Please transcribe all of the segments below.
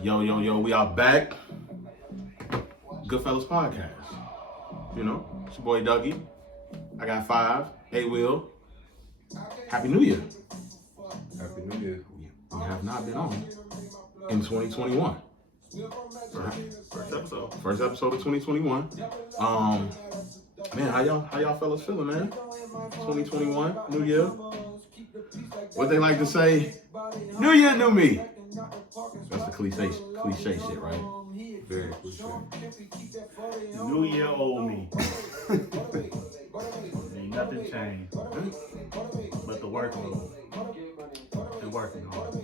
Yo, we are back. Goodf3llas Podcast. You know, it's your boy Dougie. I got 5. Hey, Will. Happy New Year. Happy New Year. We have not been on in 2021. First episode of 2021. Man, how y'all fellas feeling, man? 2021, New Year. What they like to say, New Year, new me. That's the cliche shit, right? Very cliche. New year, old me. Ain't nothing changed. But the workload. Been working hard.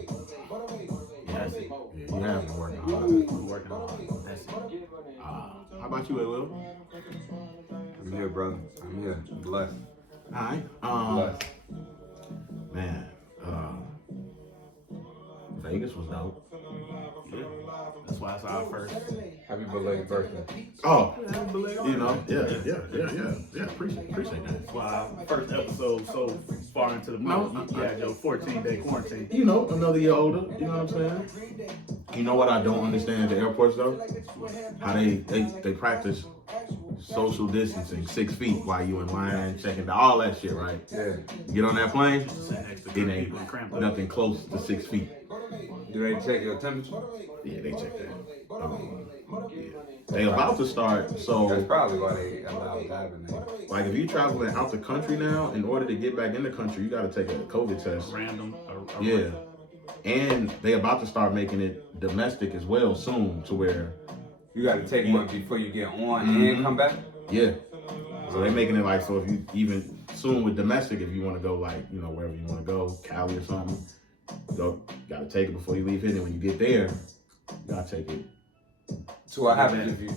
That's it. Yeah, you have been working hard. Been working hard. That's it. How about you, Will? I'm here, brother. I'm here. Blessed. All right. Blessed. Man, Vegas was dope. Yeah. That's why it's our first. Happy belated birthday. Oh, you know, yeah. Appreciate that. That's why our first episode so far into the month. You had your 14-day quarantine. You know, another year older. You know what I'm saying? You know what I don't understand at the airports though? How they practice social distancing, 6 feet while you in line, checking all that shit, right? Yeah. You get on that plane, Next to it people ain't and cramped up. nothing close to 6 feet. Do they check your temperature? Yeah, they check that. Yeah. They about to start, That's so probably why they allow diving there. like if you traveling out the country now, in order to get back in the country, you got to take a COVID test. Random. Yeah, and they about to start making it domestic as well soon, to where You got to take one before you get on and come back? yeah. So they're making it like, so if you even soon with domestic, if you want to go like, you know, wherever you want to go, Cali or something, you gotta take it before you leave here. And when you get there, you gotta take it. So what happens if you...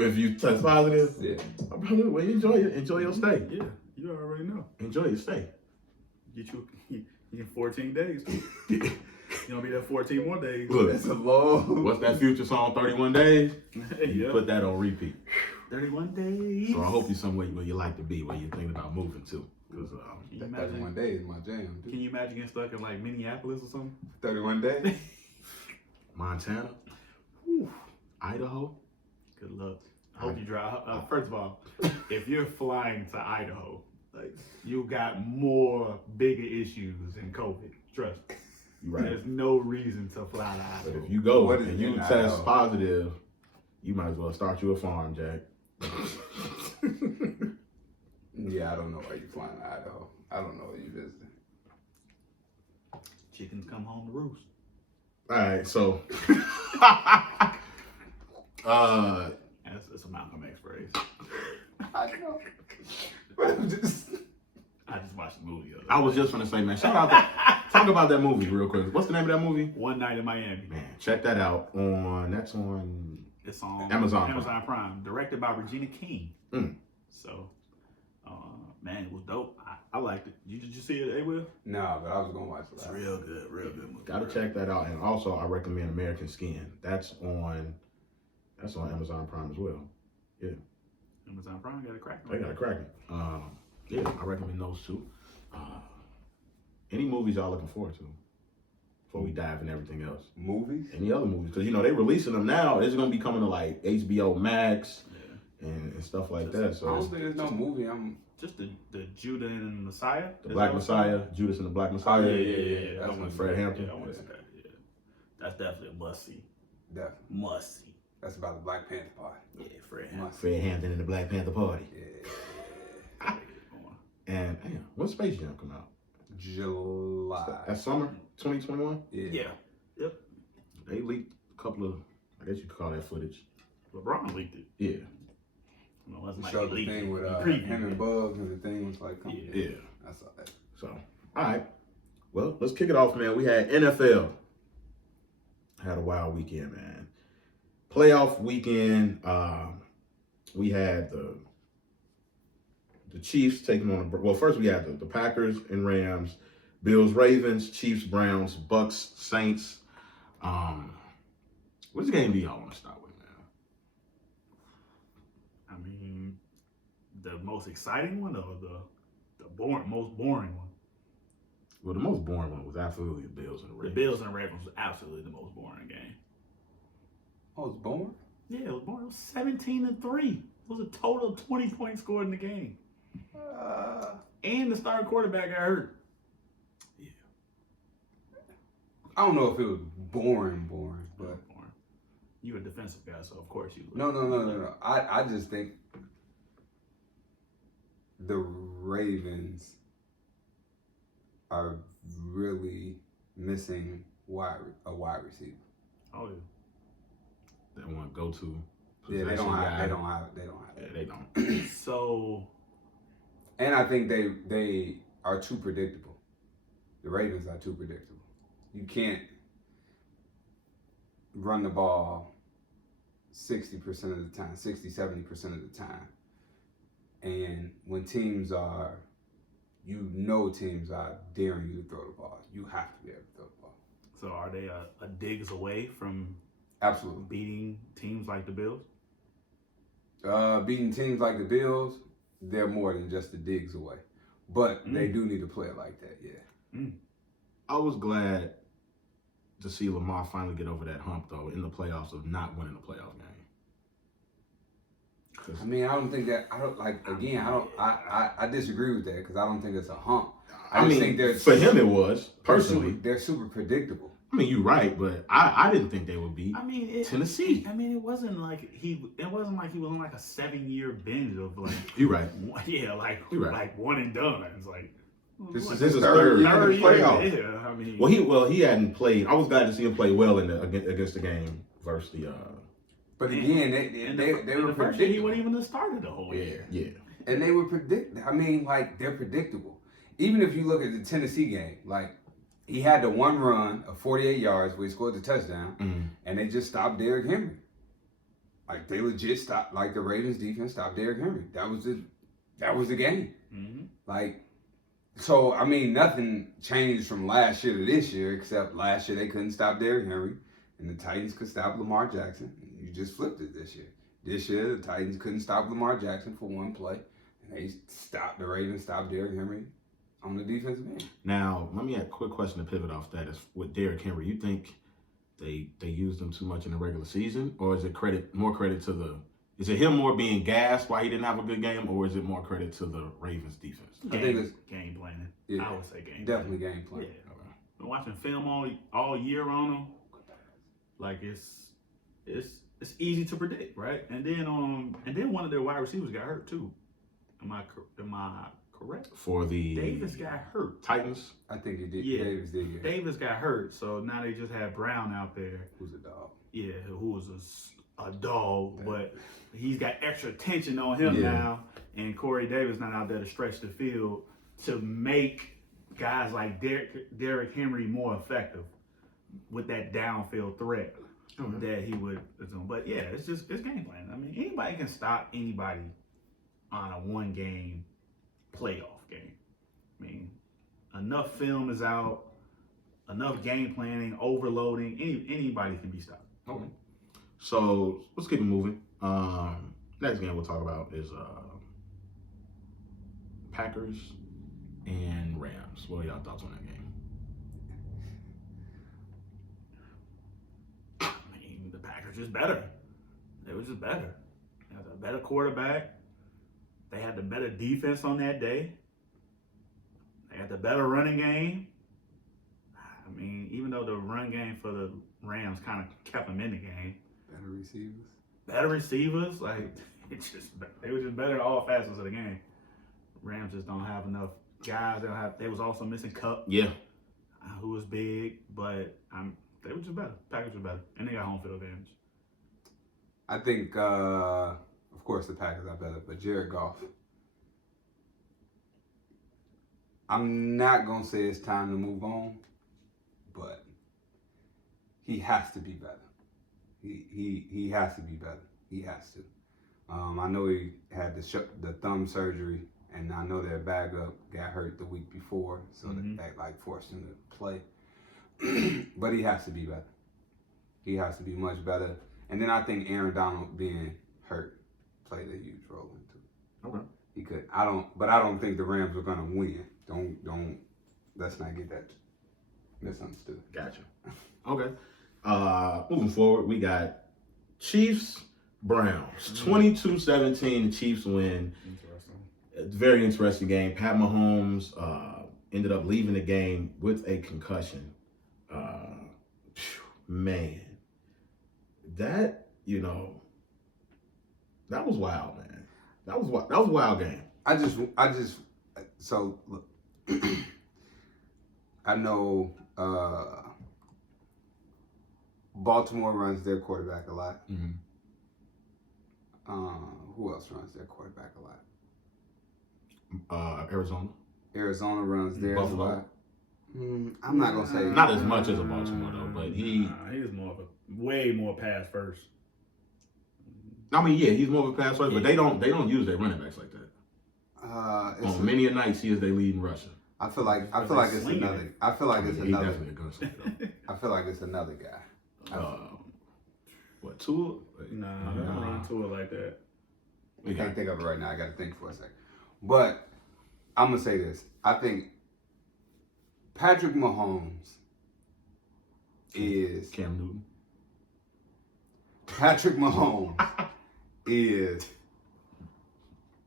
If you test positive, Yeah. well, enjoy your stay. Yeah, you already know. Enjoy your stay. Get you in 14 days. You gonna be there 14 more days. Look, That's a long... what's that Future song, 31 Days? You Yeah. put that on repeat. 31 days. So I hope you're somewhere where you like to be, where you're thinking about moving to. Because Can you That imagine? 31 days is my jam, dude. Can you imagine getting stuck in like Minneapolis or something? 31 days? Montana, Whew. Idaho. Good luck. I hope you drive. First of all, if you're flying to Idaho, like you got more bigger issues than COVID. Trust me. You right. There's no reason to fly to But Idaho. if you go What is and you in test Idaho? positive, you might as well start you a farm, Jack. Yeah, I don't know why you're flying to Idaho. I don't know where you visiting. Chickens come home to roost. All right, so That's a Malcolm X phrase. I know. But I'm just... I just watched the movie. I was just gonna say, man, shout out that. Talk about that movie real quick. What's the name of that movie? One Night in Miami. Man, check that out on. That's on. It's on Amazon Prime. Directed by Regina King. Mm. So, man, it was dope. I liked it. Did you see it, Will? No, but I was going to watch it. It's real good movie. Gotta check that out. And also, I recommend American Skin. That's on Amazon Prime as well. Yeah, Amazon Prime got a crack. they got a cracking. Yeah, I recommend those two. Any movies y'all looking forward to before we dive in everything else? Movies? Any other movies? Because you know they releasing them now. It's gonna be coming to like HBO Max Yeah. and stuff like that. I So don't think there's no movie. I'm... Just the Judah and the Messiah. the Black Messiah, Judas and the Black Messiah. Yeah. That's I want Fred Hampton. Yeah, I want to see that. Yeah. That's definitely a must see. Definitely. Must see. That's about the Black Panther Party. Yeah, Fred Hampton. Must. Fred Hampton and the Black Panther Party. Yeah. And damn, when Space Jam come out? July. That summer, 2021. Yeah. Yep. They leaked a couple of, I guess you could call that footage. LeBron leaked it. Yeah, No, it wasn't We like showed he the leaked thing it. with He previewed him and it. Bugs, and the thing was like, come Yeah. yeah. I saw that. So, all right. Well, let's kick it off, man. We had NFL. Had a wild weekend, man. Playoff weekend. We had the Chiefs taking on well, first we had the Packers and Rams, Bills, Ravens, Chiefs, Browns, Bucks, Saints. Which game do y'all want to start with, man? I mean, the most exciting one or the most boring one? Well, the most boring one was absolutely the Bills and the The Ravens. Bills and the Ravens was absolutely the most boring game. Oh, it's boring? Yeah, it was boring. It was 17-3. It was a total of 20 points scored in the game. And the starting quarterback got hurt. Yeah. I don't know if it was boring, but Boring. You a defensive guy, so of course you. no. I just think the Ravens are really missing a wide receiver. Oh yeah. They want to go to. Yeah, they don't have. Yeah, they don't. So. And I think they are too predictable. The Ravens are too predictable. You can't run the ball 60% of the time, 60, 70% of the time. And when teams are daring you to throw the ball, you have to be able to throw the ball. So are they a digs away from Absolutely. beating teams like the Bills? Beating teams like the Bills, they're more than just the digs away. But they do need to play it like that, yeah. I was glad to see Lamar finally get over that hump, though, in the playoffs of not winning a playoff game. I mean, I disagree with that because I don't think it's a hump. I just think they're for him it was, personally. They're super predictable. I mean, you're right, but I didn't think they would beat Tennessee. I mean, it wasn't like he was on like a 7-year binge of like. You're right. Yeah, like You're right. like one and done. It's like This what, is his third year in third the playoff. year. Yeah, I mean. Well, he hadn't played. I was glad to see him play well against the game versus the. But again, they were the first year he predictable. wasn't even started the whole year. Yeah. And they were predictable. I mean, like, they're predictable. Even if you look at the Tennessee game, like, he had the one run of 48 yards where he scored the touchdown, and they just stopped Derrick Henry. Like, they legit stopped, like, the Ravens defense stopped Derrick Henry. That was the game. Mm-hmm. Like, so, I mean, nothing changed from last year to this year, except last year they couldn't stop Derrick Henry, and the Titans could stop Lamar Jackson. You just flipped it this year. This year, the Titans couldn't stop Lamar Jackson for one play, and the Ravens stopped Derrick Henry on the defensive end. Now, let me ask a quick question to pivot off that. Is with Derrick Henry, you think they used him too much in the regular season, or is it more credit to the? Is it him more being gassed why he didn't have a good game, or is it more credit to the Ravens defense? I think it's game planning. Yeah, I would say game. Definitely game plan. Yeah. Okay. Been watching film all year on him. Like it's easy to predict, right? And then one of their wide receivers got hurt too. Am I correct? For the Davis got hurt. Titans? I think he did. Yeah. Davis did. Yeah. Davis got hurt, so now they just had Brown out there. Who's a dog? Yeah, who was a dog, but he's got extra tension on him now. And Corey Davis not out there to stretch the field to make guys like Derrick Henry more effective with that downfield threat that he would assume. But yeah, it's game plan. I mean, anybody can stop anybody on a one-game playoff game. I mean, enough film is out, enough game planning, overloading. Anybody can be stopped. Okay. So let's keep it moving. Next game we'll talk about is Packers and Rams. What are y'all thoughts on that game? I mean, the Packers just better. They were just better. They had a better quarterback. They had the better defense on that day. They had the better running game. I mean, even though the run game for the Rams kind of kept them in the game. Better receivers. Like, they were just better in all facets of the game. Rams just don't have enough guys. They was also missing Cup. Yeah. Who was big, but they were just better. Packers were better. And they got home field advantage. I think, of course, the Packers are better, but Jared Goff. I'm not going to say it's time to move on, but he has to be better. He has to be better. He has to. I know he had the thumb surgery, and I know their backup got hurt the week before, so that like forced him to play. But he has to be better. He has to be much better. And then I think Aaron Donald being hurt played a huge role into it. Okay. He could. I don't think the Rams are gonna win. Don't let's not get that misunderstood. Gotcha. Okay. Moving forward, we got Chiefs Browns 22-17. The Chiefs win. Interesting. It's a very interesting game. Pat Mahomes ended up leaving the game with a concussion. Man, that that was wild, man. That was a wild game. So look, I know Baltimore runs their quarterback a lot. Mm-hmm. Who else runs their quarterback a lot? Arizona. Arizona runs theirs a Buffalo. lot. I'm not gonna say Not as much as a Baltimore though, but he was more of a way more pass first. I mean, yeah, he's more of a pass rusher, but they don't use their running backs like that. On many a nights, he is their leading rusher. I feel like it's Slinging another. it. I feel like it's He's another. definitely a gunslinger though. I feel like it's another guy. What, Tua? Nah, I don't run to it like that. I can't think of it right now. I got to think for a second. But I'm gonna say this. I think Patrick Mahomes is Cam Newton. Patrick Mahomes is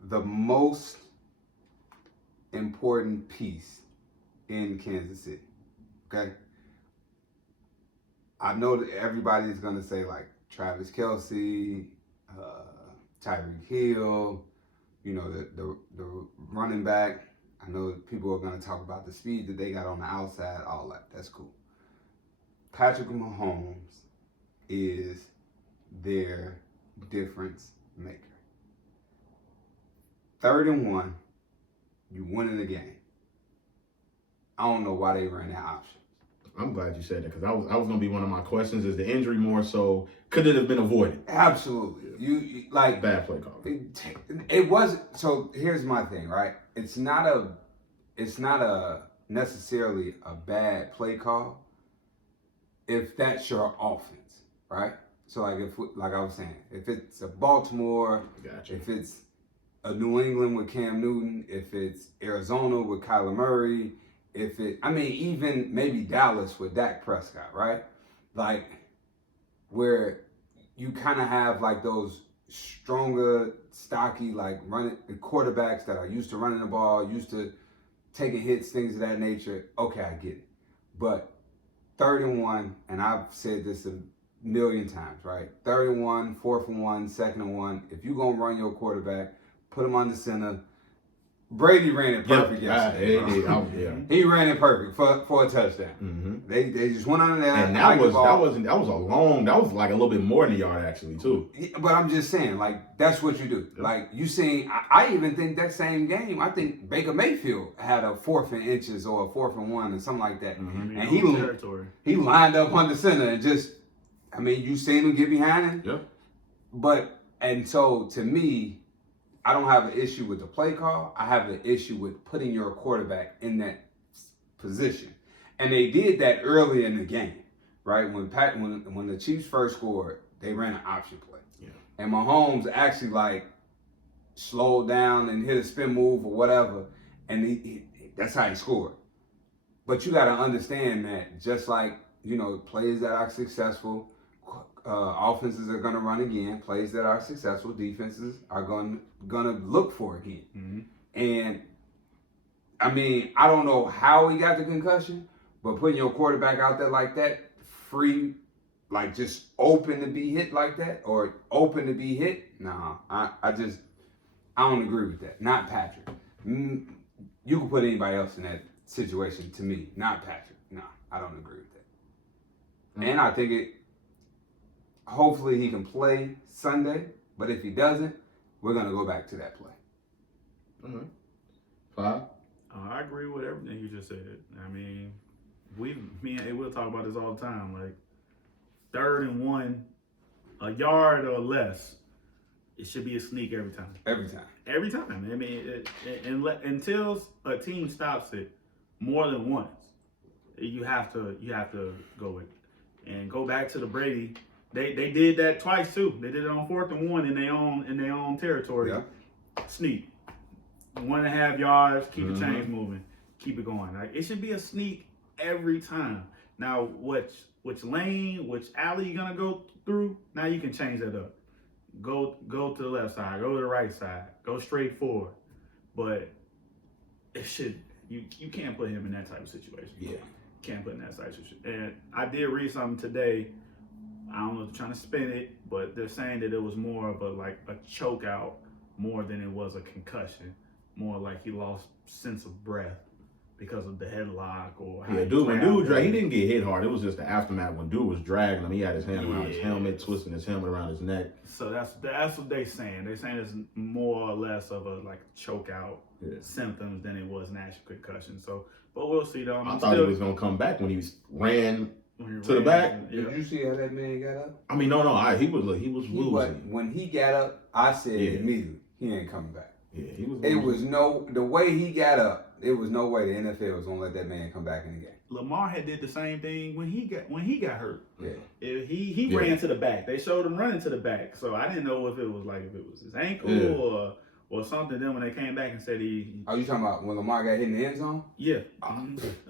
the most important piece in Kansas City. Okay? I know that everybody's going to say like Travis Kelce, Tyreek Hill, the running back. I know people are going to talk about the speed that they got on the outside, all that. That's cool. Patrick Mahomes is their difference maker. 3rd and 1, you winning the game. I don't know why they ran that option. I'm glad you said that because that was going to be one of my questions. Is the injury more so? Could it have been avoided? Absolutely. You like Bad play call. it was. So here's my thing, right? It's not a necessarily a bad play call if that's your offense, right? So like like I was saying, if it's a Baltimore, Gotcha. if it's a New England with Cam Newton, if it's Arizona with Kyler Murray, even maybe Dallas with Dak Prescott, right? Like where you kind of have like those stronger, stocky, like running quarterbacks that are used to running the ball, used to taking hits, things of that nature. Okay, I get it. But 3rd and 1, and I've said this a million times, right? 3rd and 1, 4th and 1, 2nd and 1. If you're gonna run your quarterback, put him under center. Brady ran it perfect yesterday. He ran it perfect for a touchdown. Mm-hmm. They just went under there. And that was like a little bit more than a yard actually too. But I'm just saying, like that's what you do. Yep. Like you seen, I even think that same game. I think Baker Mayfield had a 4th and inches or a 4th and 1 or something like that, Mm-hmm. and he lined up under center and just, you seen him get behind him. Yeah. And so to me, I don't have an issue with the play call. I have an issue with putting your quarterback in that position. And they did that early in the game, right? When the Chiefs first scored, they ran an option play. Yeah. And Mahomes actually like slowed down and hit a spin move or whatever, and that's how he scored. But you got to understand that just like, plays that are successful, offenses are going to run again. Plays that are successful, defenses are going to look for again. Mm-hmm. And I don't know how he got the concussion, but putting your quarterback out there like that, free, like just open to be hit like that, or open to be hit, nah, I don't agree with that. Not Patrick. You can put anybody else in that situation to me, not Patrick. No, I don't agree with that. Mm-hmm. And I think hopefully he can play Sunday, but if he doesn't, we're going to go back to that play. Mm-hmm. 5? I agree with everything you just said. Me and we'll talk about this all the time. Like 3rd and 1, a yard or less, it should be a sneak every time. Every time. Until a team stops it more than once, you have to go with it. And go back to the Brady. They did that twice too. They did it on 4th and 1 in their own territory. Yeah. Sneak. 1.5 yards, keep the chains moving. keep it going. Like, it should be a sneak every time. Now, which lane, which alley you gonna go through? Now you can change that up. Go to the left side, go to the right side, go straight forward. But it should you can't put him in that type of situation. Yeah. Can't put in that type of situation. And I did read something today. I don't know if they're trying to spin it, but they're saying that it was more of a choke out more than it was a concussion. More like he lost sense of breath because of the headlock or how When dude dragged, he didn't get hit hard. It was just the aftermath when dude was dragging him. He had his hand around his helmet, twisting his helmet around his neck. So that's what they're saying. They're saying it's more or less of a choke out symptoms than it was an actual concussion. So, but we'll see though. I thought he was gonna come back when he ran to the back. Did you see how that man got up? I mean, no, he was losing. When he got up, I said immediately, he ain't coming back. Yeah, he was. It was the way he got up. It was no way the NFL was gonna let that man come back in the game. Lamar had did the same thing when he got hurt. Yeah. He ran to the back. They showed him running to the back. So I didn't know if it was his ankle or something. Then when they came back and said he. Are you talking about when Lamar got hit in the end zone? Yeah.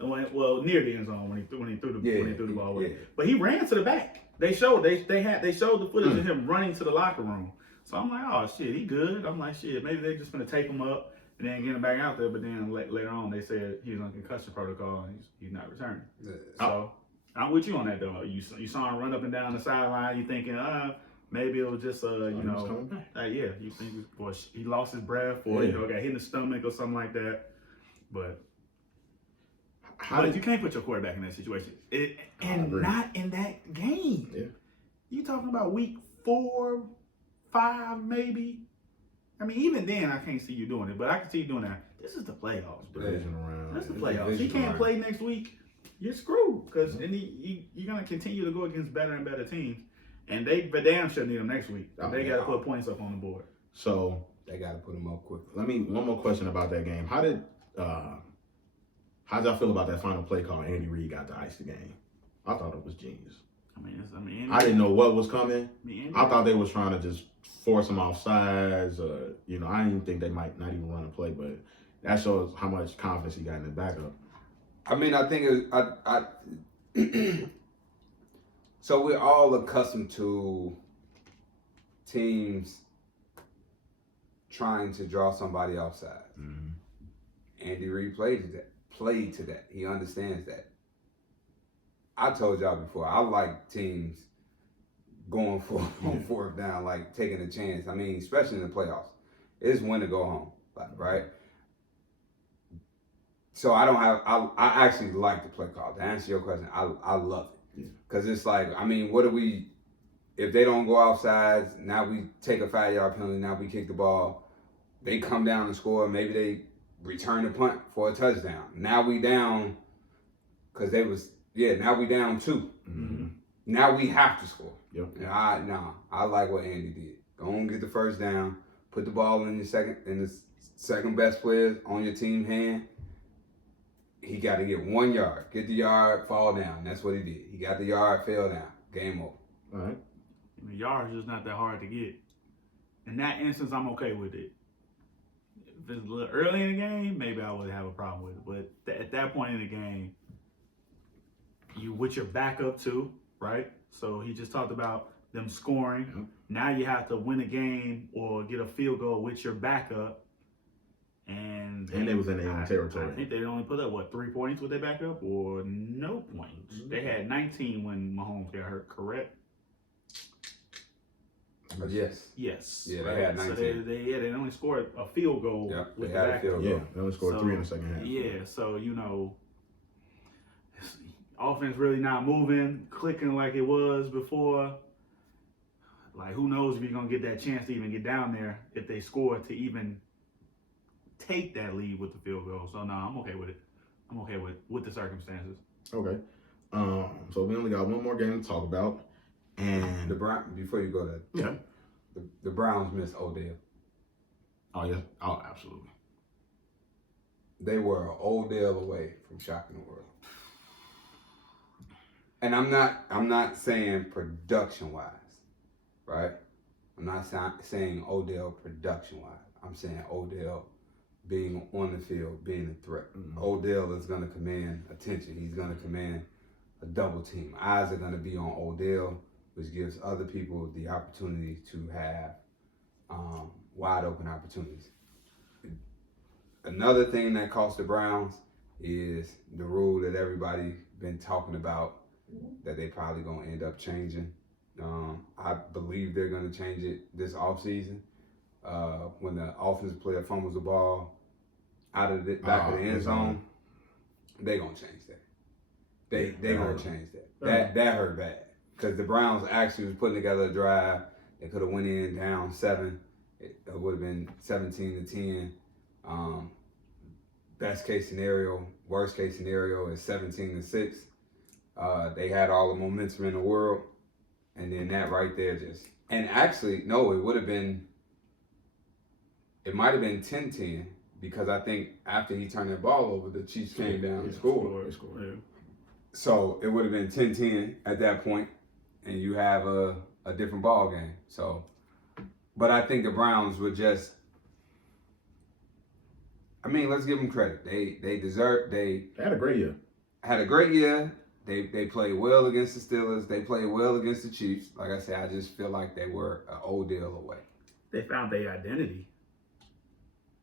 Well, near the end zone when he threw the ball away. But he ran to the back. They showed the footage of him running to the locker room. So I'm like, oh shit, he good. I'm like, shit, maybe they're just gonna take him up and then get him back out there. But then later on, they said he was on concussion protocol and he's not returning. Yeah. So I'm with you on that though. You saw him run up and down the sideline. You thinking, maybe it was just you think he lost his breath or got hit in the stomach or something like that. But you can't put your quarterback in that situation, not in that game. Yeah. You talking about week 4, 5, maybe. I mean, even then, I can't see you doing it, but I can see you doing that. This is the playoffs, bro. Divisional round. That's the playoffs. He can't play next week. You're screwed because you're going to continue to go against better and better teams. And they damn sure need him next week. They got to put points up on the board. So they got to put them up quick. One more question about that game. How did y'all feel about that final play call? Andy Reid got to ice the game. I thought it was genius. I didn't know what was coming. I thought they was trying to just force him off sides. I didn't think they might not even run a play, but that shows how much confidence he got in the backup. I mean, I think so we're all accustomed to teams trying to draw somebody offside. Mm-hmm. Andy Reid played to that. He understands that. I told y'all before, I like teams going for on fourth down, like taking a chance. I mean, especially in the playoffs. It's win to go home, right? So I actually like the play call. To answer your question, I love it. Because it's like, I mean, if they don't go offsides, now we take a 5-yard penalty, now we kick the ball. They come down and score, maybe they return the punt for a touchdown. Now we down, because now we down 2. Mm-hmm. Now we have to score. Yep. And I like what Andy did. Go and get the first down, put the ball in the second best player on your team hand. He got to get 1 yard, get the yard, fall down. That's what he did. He got the yard, fell down. Game over. All right. The yard's just not that hard to get. In that instance, I'm okay with it. If it's a little early in the game, maybe I would have a problem with it. But at that point in the game, you with your backup too, right? So he just talked about them scoring. Yep. Now you have to win a game or get a field goal with your backup. And they was in their own territory. I think they only put up, 3 points with their backup or no points. Mm-hmm. They had 19 when Mahomes got hurt, correct? Yes. Yeah, they had 19. So they only scored a field goal with the backup. Yeah, they only scored 3 in the second half. Yeah, so, offense really not moving, clicking like it was before. Like, who knows if you're going to get that chance to even get down there if they score to even take that lead with the field goal. So, no, I'm okay with it. I'm okay with the circumstances. Okay. So we only got one more game to talk about. And before you go there, the Browns missed Odell. Oh, yeah. Oh, absolutely. They were an Odell away from shocking the world. And I'm not saying production-wise, right? I'm not saying Odell production-wise. I'm saying Odell being on the field, being a threat. Mm-hmm. Odell is going to command attention. He's going to command a double team. Eyes are going to be on Odell, which gives other people the opportunity to have wide open opportunities. Another thing that cost the Browns is the rule that everybody been talking about that they probably going to end up changing. I believe they're going to change it this offseason. When the offensive player fumbles the ball out of the back of the end zone, they going to change that. They going to change that. That hurt bad. Because the Browns actually was putting together a drive. They could have went in down 7. It would have been 17-10. Best case scenario, worst case scenario is 17-6. They had all the momentum in the world. And then that right there just... And actually, no, it might have been 10-10 because I think after he turned that ball over, the Chiefs came down and scored. Yeah. So it would have been 10-10 at that point, and you have a different ball game. So, but I think the Browns were just... I mean, let's give them credit. They had a great year. Had a great year. They played well against the Steelers. They played well against the Chiefs. Like I said, I just feel like they were an Odell away. They found their identity.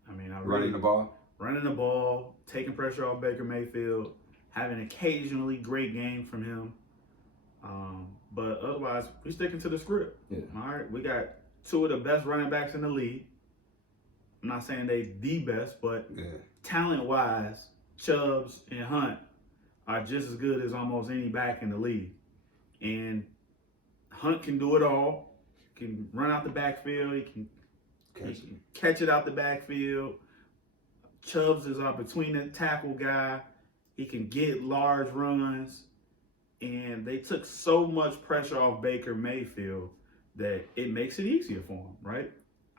I mean, running the ball, taking pressure off Baker Mayfield, having an occasionally great game from him. But otherwise, we're sticking to the script. Yeah. All right, we got 2 of the best running backs in the league. I'm not saying they the best, but talent-wise, Chubbs and Hunt are just as good as almost any back in the league. And Hunt can do it all. He can run out the backfield. He can catch it out the backfield. Chubbs is our between the tackle guy. He can get large runs. And they took so much pressure off Baker Mayfield that it makes it easier for him, right?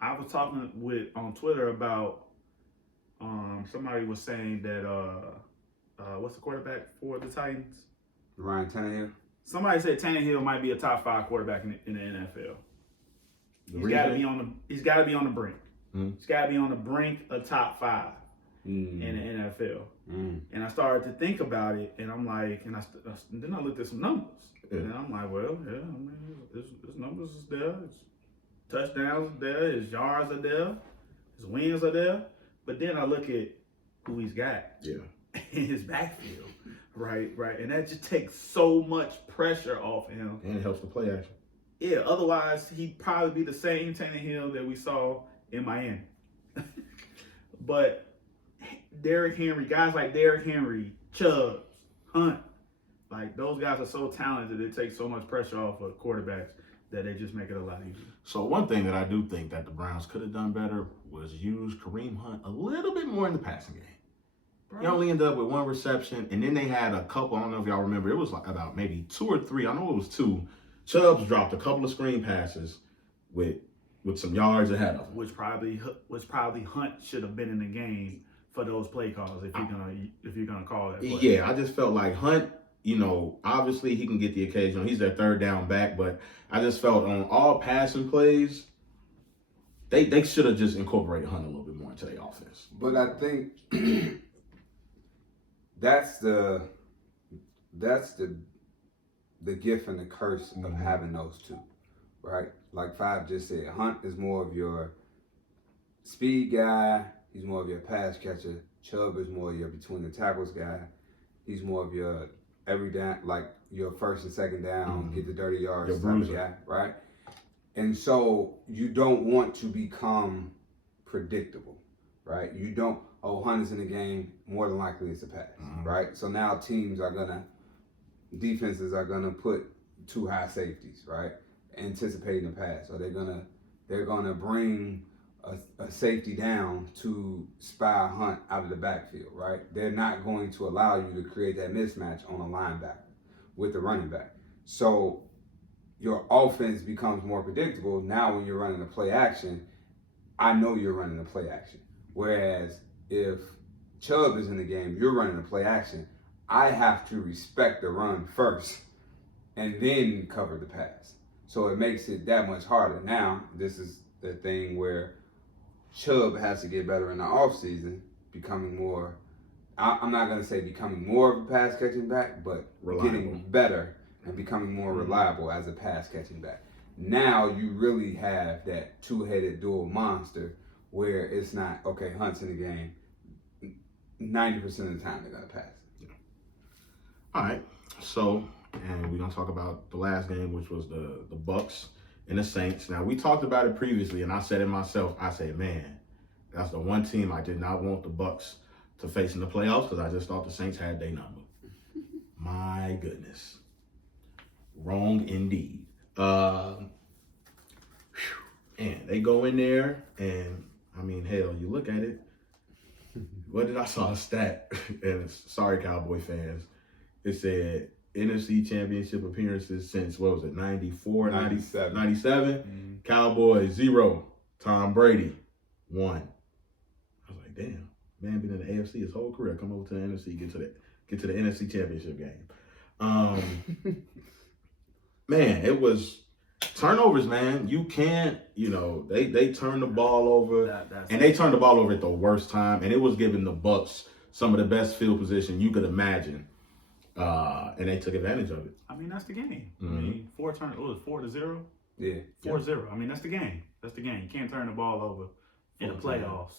I was talking on Twitter about somebody was saying that what's the quarterback for the Titans? Ryan Tannehill. Somebody said Tannehill might be a top 5 quarterback in the NFL. He's got to be on the brink. Mm. He's got to be on the brink of top 5 in the NFL. Mm. And I started to think about it, and I'm like, then I looked at some numbers, and I'm like, well, yeah, I mean, his numbers is there, his touchdowns are there, his yards are there, his wins are there. But then I look at who he's got in his backfield, right, and that just takes so much pressure off him. And it helps the play action. Yeah, otherwise he'd probably be the same Tannehill that we saw in Miami. But Derrick Henry, guys like Derrick Henry, Chubbs, Hunt, like those guys are so talented, it takes so much pressure off of quarterbacks that they just make it a lot easier. So one thing that I do think that the Browns could have done better was use Kareem Hunt a little bit more in the passing game. He only ended up with 1 reception, and then they had a couple, I don't know if y'all remember, it was like about maybe 2 or 3, I know it was 2. Chubbs dropped a couple of screen passes with some yards ahead of him. Which probably Hunt should have been in the game for those play calls if you're gonna call that play. Yeah, I just felt like Hunt, obviously he can get the occasional. He's their third down back, but I just felt on all passing plays, they should have just incorporated Hunt a little bit more into their offense. But I think that's the gift and the curse of having those two, right? Like Five just said, Hunt is more of your speed guy. He's more of your pass catcher. Chubb is more your between the tackles guy. He's more of your every down, like your first and second down, get the dirty yards type of guy, right? And so you don't want to become predictable, right? You don't, Hunt is in the game, more than likely it's a pass, right? So now defenses are gonna put 2 high safeties, right? Anticipating a pass. So they're gonna bring a safety down to spy Hunt out of the backfield, right? They're not going to allow you to create that mismatch on a linebacker with the running back. So your offense becomes more predictable. Now when you're running a play action, I know you're running a play action. Whereas if Chubb is in the game, you're running a play action. I have to respect the run first and then cover the pass. So it makes it that much harder. Now, this is the thing where Chubb has to get better in the offseason, becoming more. I'm not going to say becoming more of a pass catching back, but getting better and becoming more reliable as a pass catching back. Now you really have that two-headed dual monster where it's not, okay, Hunt's in the game. 90% of the time they're going to pass. Yeah. All right. So, and we're going to talk about the last game, which was the Bucks and the Saints. Now, we talked about it previously, and I said it myself. I said, man, that's the one team I did not want the Bucks to face in the playoffs because I just thought the Saints had their number. My goodness. Wrong indeed. And they go in there, and, I mean, hell, you look at it. What did I saw a stat? And sorry, Cowboy fans. It said NFC Championship appearances since, what was it, 94, 97. 97? Mm-hmm. Cowboys, 0. Tom Brady, 1. I was like, damn. Man been in the AFC his whole career. Come over to the NFC, get to the NFC Championship game. Man, it was turnovers, man. You can't, they turned the ball over, and they turned the ball over at the worst time, and it was giving the Bucks some of the best field position you could imagine, and they took advantage of it. I mean, that's the game. Mm-hmm. I mean, 4-0? Yeah. 4-0. I mean, that's the game. That's the game. You can't turn the ball over in the playoffs.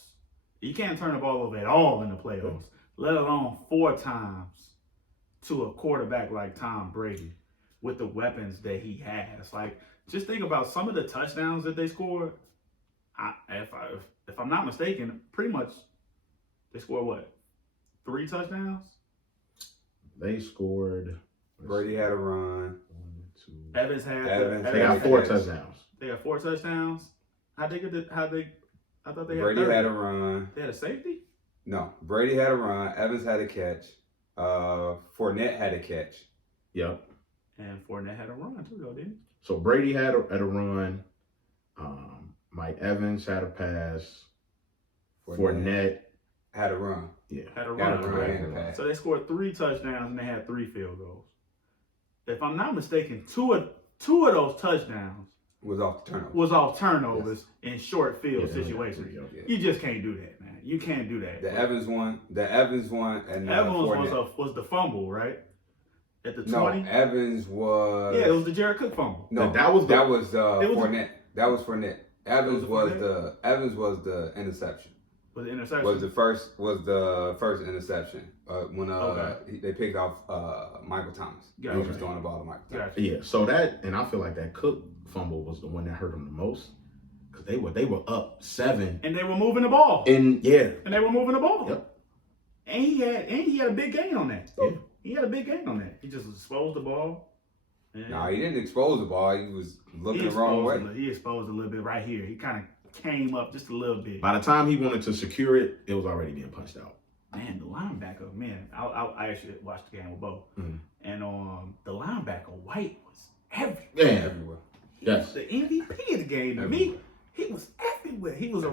You can't turn the ball over at all in the playoffs, let alone 4 times to a quarterback like Tom Brady with the weapons that he has. Like, just think about some of the touchdowns that they scored. If I'm not mistaken, pretty much they scored what? 3 touchdowns? They scored. Brady had a run. 1, 2. Evans They got 4 touchdowns. They got 4 touchdowns. I thought they had Brady 30. had a run. They had a safety? No, Brady had a run. Evans had a catch. Fournette had a catch. Yep. And Fournette had a run too, though, didn't he? So Brady had a run. Mike Evans had a pass. Fournette had a run. Yeah. Had a Had run. a run Right? and a pass. So they scored 3 touchdowns and they had 3 field goals. If I'm not mistaken, two of those touchdowns Was off the turnover. was off turnovers in short field Yeah, situations. Yeah. You just can't do that, man. You can't do that. The Evans one, and Evans Fournette. was the fumble, right? At the No, 20? Evans was. Yeah, it was the Jared Cook fumble. No, that was Fournette. That was Fournette. Evans was Fournette? the interception. Was the interception? Was the first interception when they picked off Michael Thomas. Gotcha. He was throwing the ball to Michael Thomas. Gotcha. Yeah, so and I feel like that Cook fumble was the one that hurt them the most because they were up 7. And they were moving the ball. And they were moving the ball. Yep. And he had a big gain on that. Yeah. He had a big gain on that. He just exposed the ball. No, he didn't expose the ball. He was looking the wrong way. He exposed a little bit right here. He kind of came up just a little bit. By the time he wanted to secure it, it was already being punched out. Man, the linebacker, I actually watched the game with Bo. Mm-hmm. And the linebacker, White, was everywhere. Yeah. Everywhere. Yes. The MVP of the game to me. He was everywhere. He was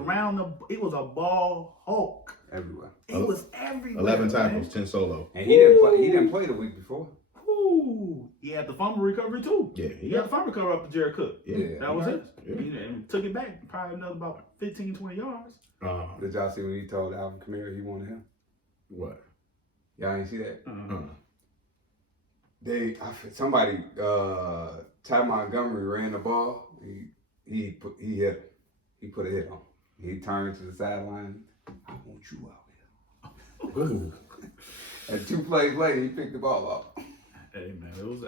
he was a ball hawk. Everywhere. He was everywhere. 11 tackles, man. 10 solo. And he didn't play the week before. Ooh. He had the fumble recovery too. Yeah. He had the fumble recovery off the Jared Cook. Yeah. That was it. Yeah. He took it back probably another about 15, 20 yards. Did y'all see when he told Alvin Kamara he wanted him? What? Y'all ain't see that? Uh-huh. Somebody Ty Montgomery ran the ball. He hit him. He put a hit on him. He turned to the sideline. I want you out here. And 2 plays later, he picked the ball up. It was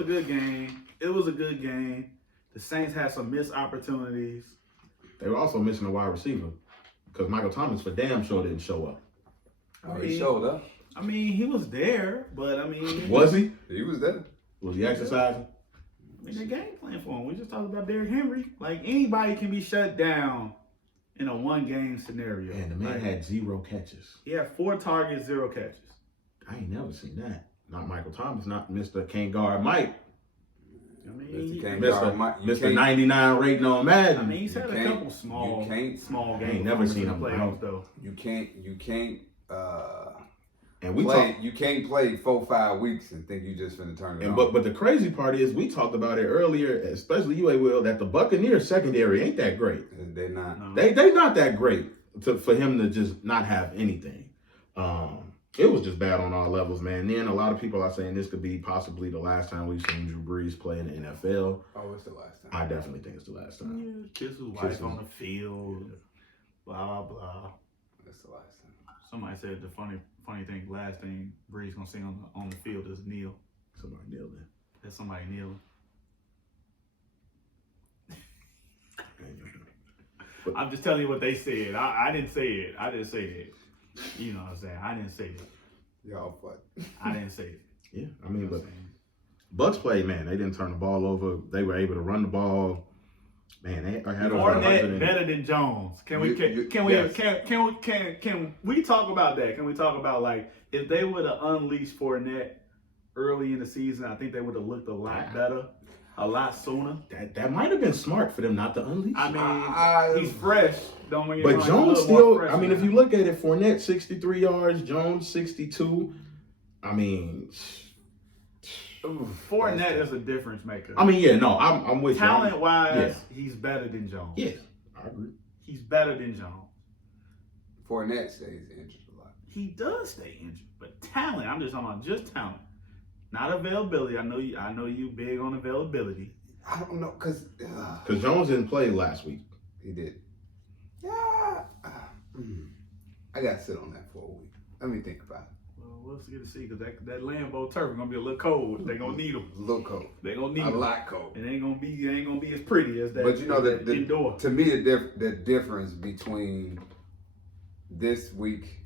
a good game. It was a good game. The Saints had some missed opportunities. They were also missing a wide receiver because Michael Thomas for damn sure didn't show up. He showed up. I mean, he was there, but Was he? He was there. Was he exercising? They're game plan for him. We just talked about Derrick Henry. Like, anybody can be shut down in a 1-game scenario. And the man had 0 catches. He had 4 targets, 0 catches. I ain't never seen that. Not Michael Thomas, not Mr. Can't Guard Mike. I mean, Mr. 99 rating on Madden. I mean, he's had a couple small games. I ain't never seen him playoffs though. You can't And we you can't play 4-5 weeks and think you just finna turn it on. But the crazy part is we talked about it earlier, especially you, Will, that the Buccaneers secondary ain't that great. They're not. No. They not that great for him to just not have anything. It was just bad on all levels, man. Then a lot of people are saying this could be possibly the last time we've seen Drew Brees play in the NFL. Oh, it's the last time. I definitely think it's the last time. Yeah, kiss his wife on the field. Blah blah. That's the last time. Somebody said the funny thing, last thing Brees gonna see on the field is kneel. Somebody nailed it. That's somebody kneeling. I'm just telling you what they said. I didn't say it. I didn't say it. You know what I'm saying? I didn't say it. Y'all fuck. I didn't say it. Yeah, I mean, but Bucks played, man. They didn't turn the ball over. They were able to run the ball. Man, they had over Fournette better than Jones. Can we talk about that? Can we talk about, like, if they would have unleashed Fournette early in the season, I think they would have looked a lot better, a lot sooner. That might have been smart for them not to unleash. I mean, he's fresh. Don't make it but like Jones still. fresh, I mean, man. if you look at it, Fournette 63 yards, Jones 62. I mean. Fournette is a difference maker. I mean, yeah, no, I'm with you. Talent-wise, he's better than Jones. Yeah, I agree. He's better than Jones. Fournette stays injured a lot. He does stay injured, but talent. I'm just talking about just talent, not availability. I know you big on availability. I don't know, cause Jones didn't play last week. he did. Yeah. I gotta sit on that for a week. Let me think about it. Well, we'll get to see because that Lambeau turf is gonna be a little cold. They're gonna need him. A little cold. They're gonna need A him. lot cold. It ain't gonna be as pretty as that. But you know that indoor. to me the difference between this week,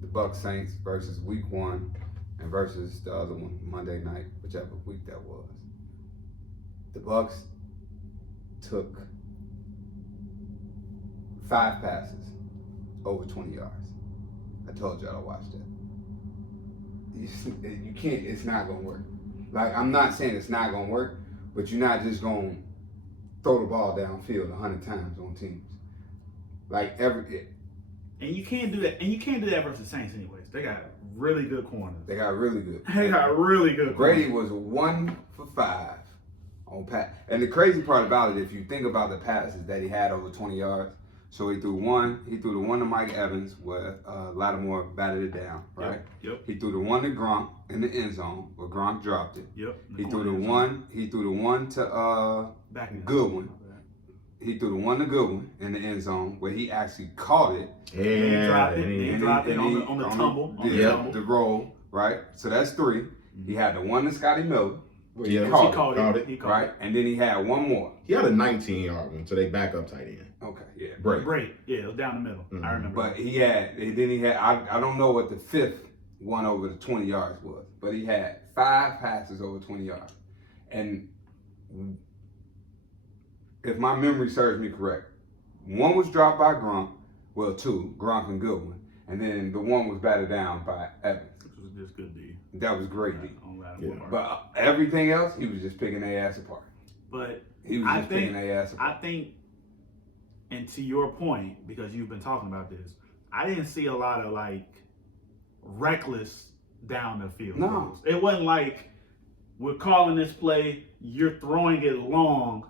the Bucs Saints versus week 1 and versus the other one, Monday night, whichever week that was. The Bucs took 5 passes over 20 yards. I told y'all to watch that. You can't, it's not gonna work. Like, I'm not saying it's not gonna work, but you're not just gonna throw the ball downfield 100 times on teams. Like And you can't do that. And you can't do that versus Saints anyways. They got really good corners. they got really good. They got really good corners. Brady was 1 for 5 on pass. And the crazy part about it, if you think about the passes that he had over 20 yards, so he threw the one to Mike Evans where Lattimore batted it down, right? Yep. He threw the one to Gronk in the end zone where Gronk dropped it. Yep. He threw the one to Goodwin. He threw the one to Goodwin in the end zone where he actually caught it. Yeah, he dropped it on the tumble. The roll, right? So that's 3. He had the one to Scotty Miller. Where Yeah, he caught it. Right? And then he had one more. He had a 19-yard one, so they back up tight end. Okay, yeah. Break. Yeah, it was down the middle. Mm-hmm. I remember. But I don't know what the 5th one over the 20 yards was, but he had 5 passes over 20 yards. And if my memory serves me correct, one was dropped by Gronk, well, 2, Gronk and Goodwin, and then the one was batted down by Evans. Which was just good D. That was great D. Yeah. But everything else, he was just picking their ass apart. But He was just picking their ass apart. I think, and to your point, because you've been talking about this, I didn't see a lot of like reckless down the field. No. moves. It wasn't like we're calling this play, you're throwing it long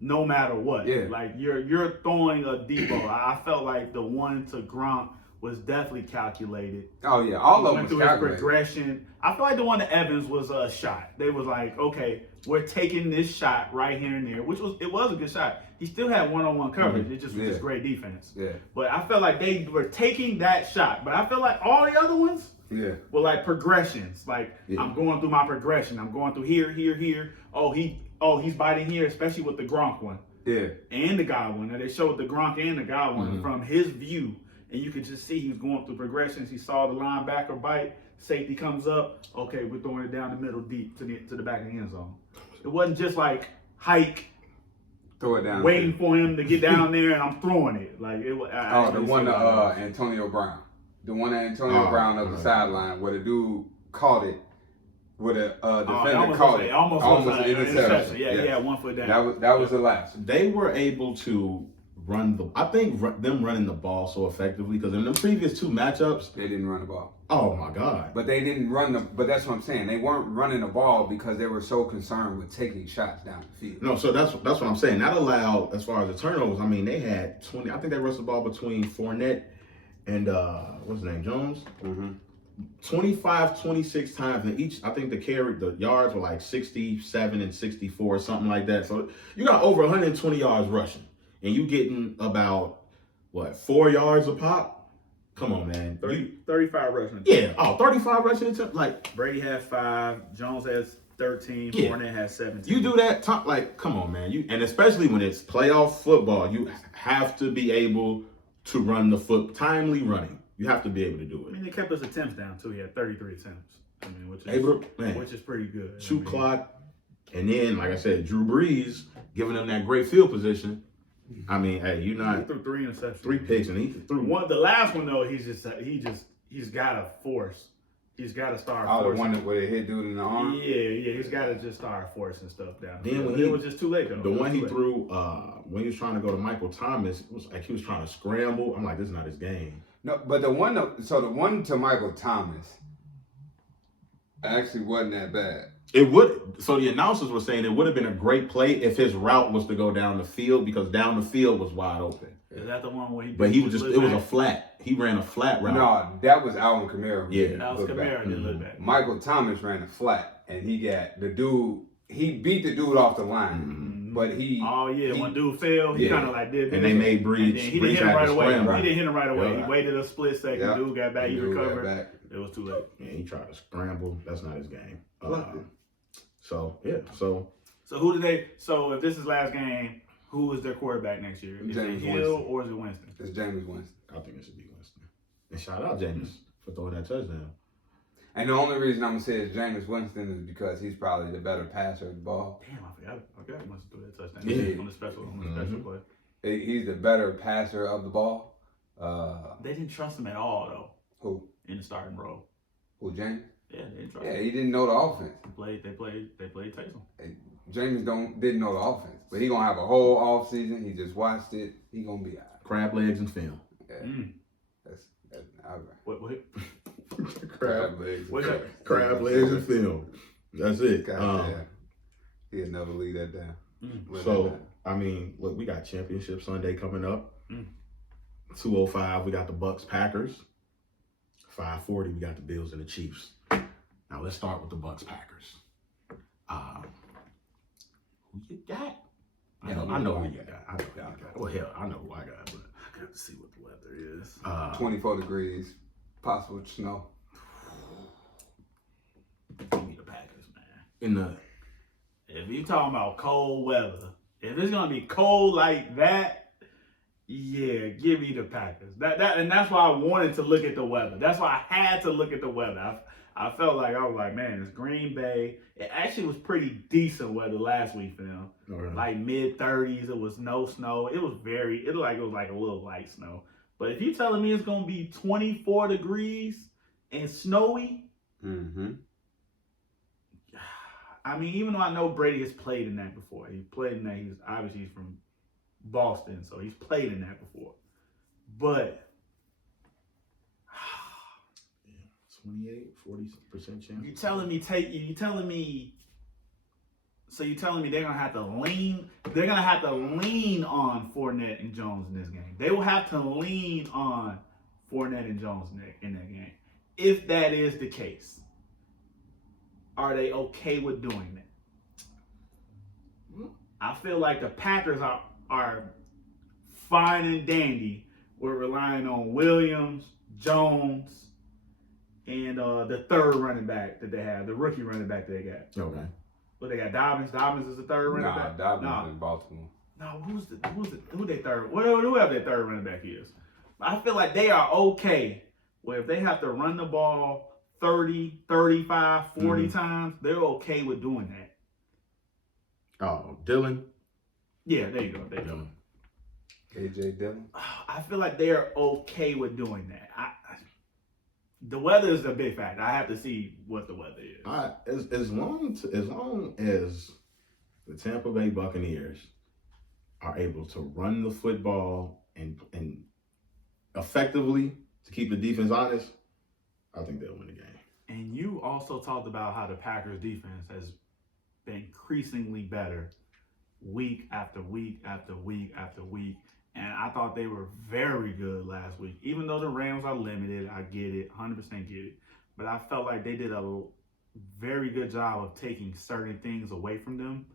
no matter what. Yeah. Like you're throwing a deep ball. I felt like the one to Gronk was definitely calculated. Oh yeah, all of them Went was through his calculated. progression. I feel like the one to Evans was a shot. They was like, okay, we're taking this shot right here and there, it was a good shot. He still had one-on-one coverage. Mm-hmm. It just was just great defense. Yeah. But I felt like they were taking that shot. But I feel like all the other ones were like progressions. Like I'm going through my progression. I'm going through here. Oh, he's biting here, especially with the Gronk one. Yeah. And the guy one. And they showed the Gronk and the guy one from his view. And you could just see he was going through progressions. He saw the linebacker bite. Safety comes up. Okay, we're throwing it down the middle deep to the back of the end zone. It wasn't just like hike, Throw it down. waiting for him to get down there and I'm throwing it. Like it was. The one to Antonio Brown. The one that Antonio Brown up the sideline where the dude caught it, where the defender caught it. Almost an interception. Yeah, 1 foot down. That was the last. They were able to them running the ball so effectively, because in the previous 2 matchups, They didn't run the ball. oh my God. But they didn't but that's what I'm saying. They weren't running the ball because they were so concerned with taking shots down the field. No, so that's what I'm saying. That allowed, as far as the turnovers, I mean, they had 20, I think they rushed the ball between Fournette and, what's his name, Jones? Mm-hmm. 25, 26 times, and each, I think the yards were like 67 and 64, something like that. So you got over 120 yards rushing, and you getting about, 4 yards a pop? Come on, man. 35 rushing. Yeah, 35 rushing attempts. Like, Brady has 5, Jones has 13, Yeah. Fournette has 17. you do that, come on, man. And especially when it's playoff football, you have to be able to run the timely running. You have to be able to do I it. mean, they kept his attempts down too. He had 33 attempts. I mean, which is pretty good. Shoot clock, and then, like I said, Drew Brees giving them that great field position. I mean, hey, He threw 3 interceptions, 3 picks, and he threw one. The last one though, he's got to force. He's got to start. Oh, the forcing. one where they hit dude in the arm? Yeah. He's got to just start forcing stuff down. Then when it was just too late though. The one he threw when he was trying to go to Michael Thomas, it was like he was trying to scramble. I'm like, this is not his game. No, but the one to Michael Thomas actually wasn't that bad. It would. So the announcers were saying it would have been a great play if his route was to go down the field, because down the field was wide open. Is that the one where he? But he was just, it was a flat. He ran a flat route. No, that was Alvin Kamara. Yeah. That was Kamara. Didn't look back. Michael Thomas ran a flat, and he got the dude. He beat the dude off the line, Mm-hmm. but he. Oh yeah, when dude fell, he kind of like did. And they made Brees. And then he didn't hit him right away. Scramble. He didn't hit him right away. Yeah. He waited a split second. Yeah. Dude got back. He Dude got recovered. back. It was too late. Yeah, he tried to scramble. That's not his game. So who did they? So if this is last game, who is their quarterback next year? Is James it Hill Winston. or is it Winston? It's James Winston. I think it should be Winston. And shout out James for throwing that touchdown. And the only reason I'm gonna say it's James Winston is because he's probably the better passer of the ball. Damn, I forgot Winston threw that touchdown. Yeah. On the special play. He's the better passer of the ball. They didn't trust him at all though. Who? In the starting role. Who? James? Yeah, they didn't trust Yeah, him. he didn't know the offense. They played Taysom. James didn't know the offense, but he gonna have a whole off season. He just watched it. He gonna be all right. Crab legs and film. Yeah. That's all right. What? Crab legs. What's that? Crab legs and film. That's it. Goddamn. He'll never leave that down. So, I mean, look, we got Championship Sunday coming up. 2:05, we got the Bucks Packers. 5:40, we got the Bills and the Chiefs. Now let's start with the Bucks Packers. Who you got? I know who you got. Well, hell, I know who I got, but I got to see what the weather is. 24 degrees, possible snow. Give me the Packers, man. If you talking about cold weather, if it's gonna be cold like that, yeah, give me the Packers. And that's why I wanted to look at the weather. That's why I had to look at the weather. I felt like I was like, man, it's Green Bay. It actually was pretty decent weather last week for them. Right. Like mid-30s. It was no snow. It was like a little light snow. But if you're telling me it's gonna be 24 degrees and snowy. Mm-hmm. I mean, even though I know Brady has played in that before. He's played in that. He's from Boston, so he's played in that before. But 28-40% chance. you're telling me they're gonna have to lean on Fournette and Jones in this game. They will have to lean on Fournette and Jones in that game. If that is the case. Are they okay with doing that? I feel like the Packers are fine and dandy. We're relying on Williams, Jones, and the third running back that they have, the rookie running back they got. Okay. But they got Dobbins. Dobbins is the third running back. Dobbins in Baltimore. No, who their third? Whoever their third running back is. I feel like they are okay. Where if they have to run the ball 30, 35, 40 times, they're okay with doing that. Oh, Dylan? Yeah, there you go. There you go. AJ Dillon? I feel like they're okay with doing that. The weather is a big factor. I have to see what the weather is. As long as the Tampa Bay Buccaneers are able to run the football and effectively to keep the defense honest, I think they'll win the game. And you also talked about how the Packers defense has been increasingly better week after week after week after week. And I thought they were very good last week. Even though the Rams are limited, I get it, 100% get it. But I felt like they did a very good job of taking certain things away from them,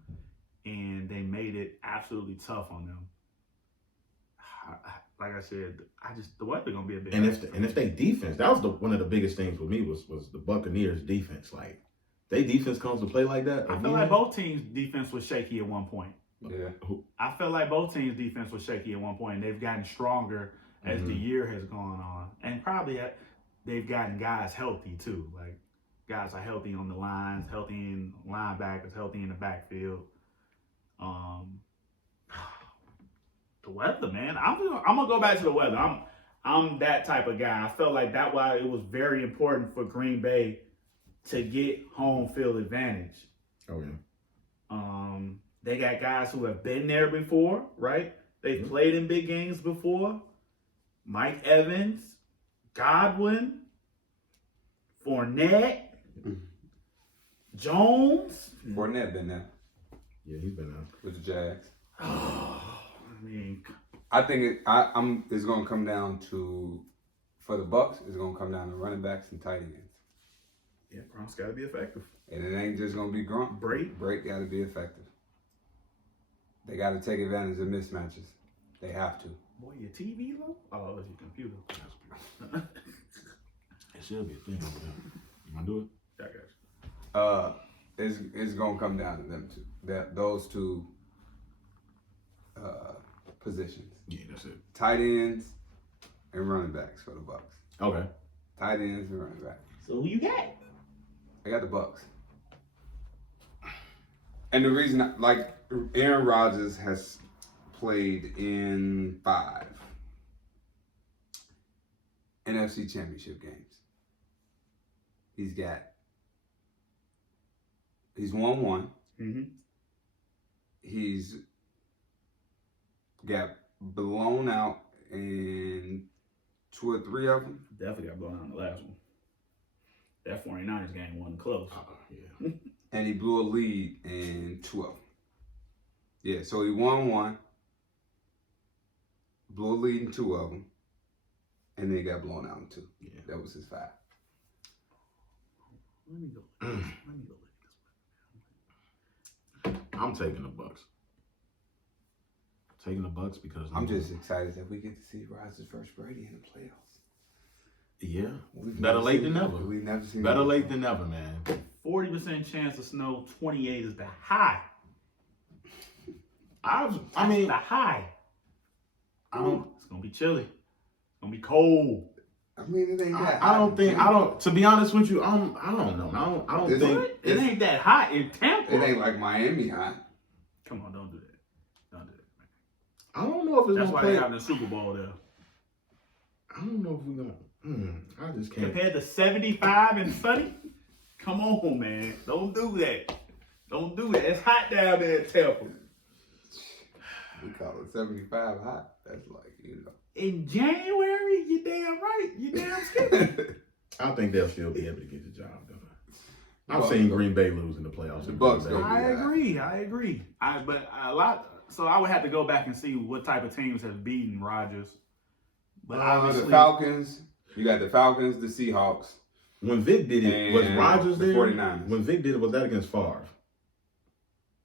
and they made it absolutely tough on them. Like I said, the weather gonna be a big. And if they defense, that was one of the biggest things for me was the Buccaneers defense. Like, they defense comes to play like that. I feel like both teams' defense was shaky at one point. Yeah. I felt like both teams' defense was shaky at one point, and they've gotten stronger as the year has gone on. And probably they've gotten guys healthy too. Like, guys are healthy on the lines, healthy in linebackers, healthy in the backfield. The weather, man. I'm gonna go back to the weather. I'm that type of guy. I felt like that's why it was very important for Green Bay to get home field advantage. Oh yeah. They got guys who have been there before, right? They've played in big games before. Mike Evans, Godwin, Fournette, Jones. Fournette been there. Yeah, he's been there with the Jags. I mean, I think it's gonna come down to, for the Bucks, it's gonna come down to running backs and tight ends. Yeah, Gronk's got to be effective. And it ain't just gonna be Gronk. Break got to be effective. They got to take advantage of mismatches. They have to. Boy, your TV low? Oh, it's your computer. It should be a thing over there. You wanna do it? I got you. It's gonna come down to them two. Those two positions. Yeah, that's it. Tight ends and running backs for the Bucks. Okay. Tight ends and running backs. So who you got? I got the Bucks. And the reason, like, Aaron Rodgers has played in 5 NFC Championship games. He's won 1. Mm-hmm. He's got blown out in 2 or 3 of them. Definitely got blown out in the last one. That 49ers game wasn't close. Yeah. And he blew a lead in 2 of them. Yeah, so he won 1, blew a lead in 2 of them, and then he got blown out in 2. Yeah. That was his 5. Let me go. Let me go look at this. I'm taking the Bucks. Taking the Bucks because I'm just excited that we get to see Rodgers versus Brady in the playoffs. Yeah. We've Better never late seen than that. never. We've never seen Better that late before. than never, man. 40% chance of snow, 28 is the high. I That's mean, the high. I don't. It's gonna be chilly. It's gonna be cold. I mean, it ain't that. I don't think. I don't. To be honest with you, I don't know. I don't Is think it? It ain't that hot in Tampa. It ain't like Miami hot. Come on, don't do that. Don't do that, man. I don't know if it's That's gonna why play. they having the Super Bowl there. I don't know if we're gonna. I just can't. Compared to 75 and sunny? Come on, man. Don't do that. Don't do that. It's hot down there in Tampa. We call it 75 hot. That's like, you know. In January, you damn right. You damn scared. I think they'll still be able to get the job done. I've Bucks seen go- Green Bay lose in the playoffs. The Bucks Green Bay. go- I agree. But a lot. So I would have to go back and see what type of teams have beaten Rodgers. But obviously, The Falcons. You got the Falcons, the Seahawks. When Vic did it, was And Rodgers the there? 49ers. When Vic did it, was that against Favre?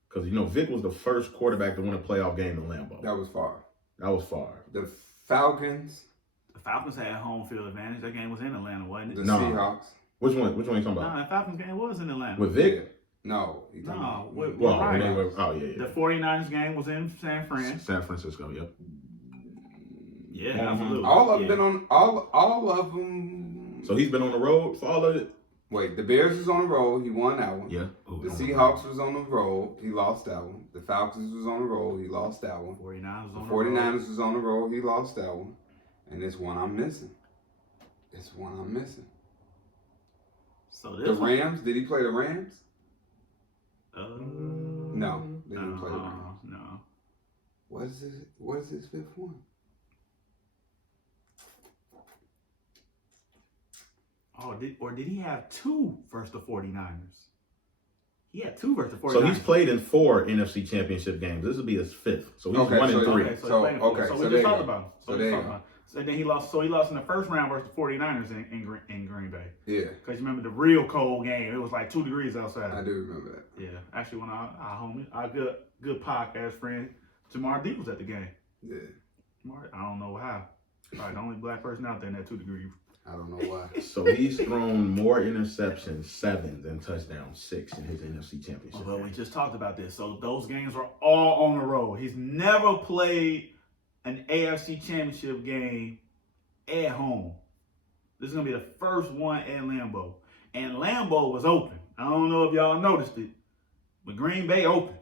Because, Vic was the first quarterback to win a playoff game in Lambeau. That was Favre. That was Favre. The Falcons, the Falcons had home field advantage. That game was in Atlanta, wasn't the it? No. Seahawks. Which one are you talking No, about? the Falcons game was in Atlanta. With Vic? Yeah. No. He talking No, about- with Well, Ryan. when they were, oh, yeah. The 49ers game was in San Fran. San Francisco, yep. Yeah, Mhm. absolutely. All of them Yeah. been on all of them. So he's been on the road for all of it? Wait, the Bears was on the road. He won that one. Yeah. Ooh, The Seahawks was on the road. He lost that one. The Falcons was on the road. He lost that one. 49ers The on 49ers was on the road. He lost that one. And this one I'm missing. So The this one, Rams, did he play the Rams? no, No, they didn't play the Rams. no. What is his fifth one? Oh, did he have 2 versus the 49ers? He had 2 versus the 49ers. So he's played in 4 NFC Championship games. This will be his 5th. So he's 1 and 3. Okay, so we just talked about him. So there you go. So then he lost. So he lost in the first round versus the 49ers in Green Bay. Yeah. Because you remember the real cold game? It was like 2 degrees outside. I do remember that. Yeah. Actually, when our good podcast friend Jamar D was at the game. Yeah. I don't know how. Probably the only black person out there in that 2 degree. I don't know why. So he's thrown more interceptions, 7, than touchdowns, 6 in his NFC Championship. Well, we just talked about this. So those games are all on the road. He's never played an AFC Championship game at home. This is going to be the first one at Lambeau. And Lambeau was open. I don't know if y'all noticed it, but Green Bay open.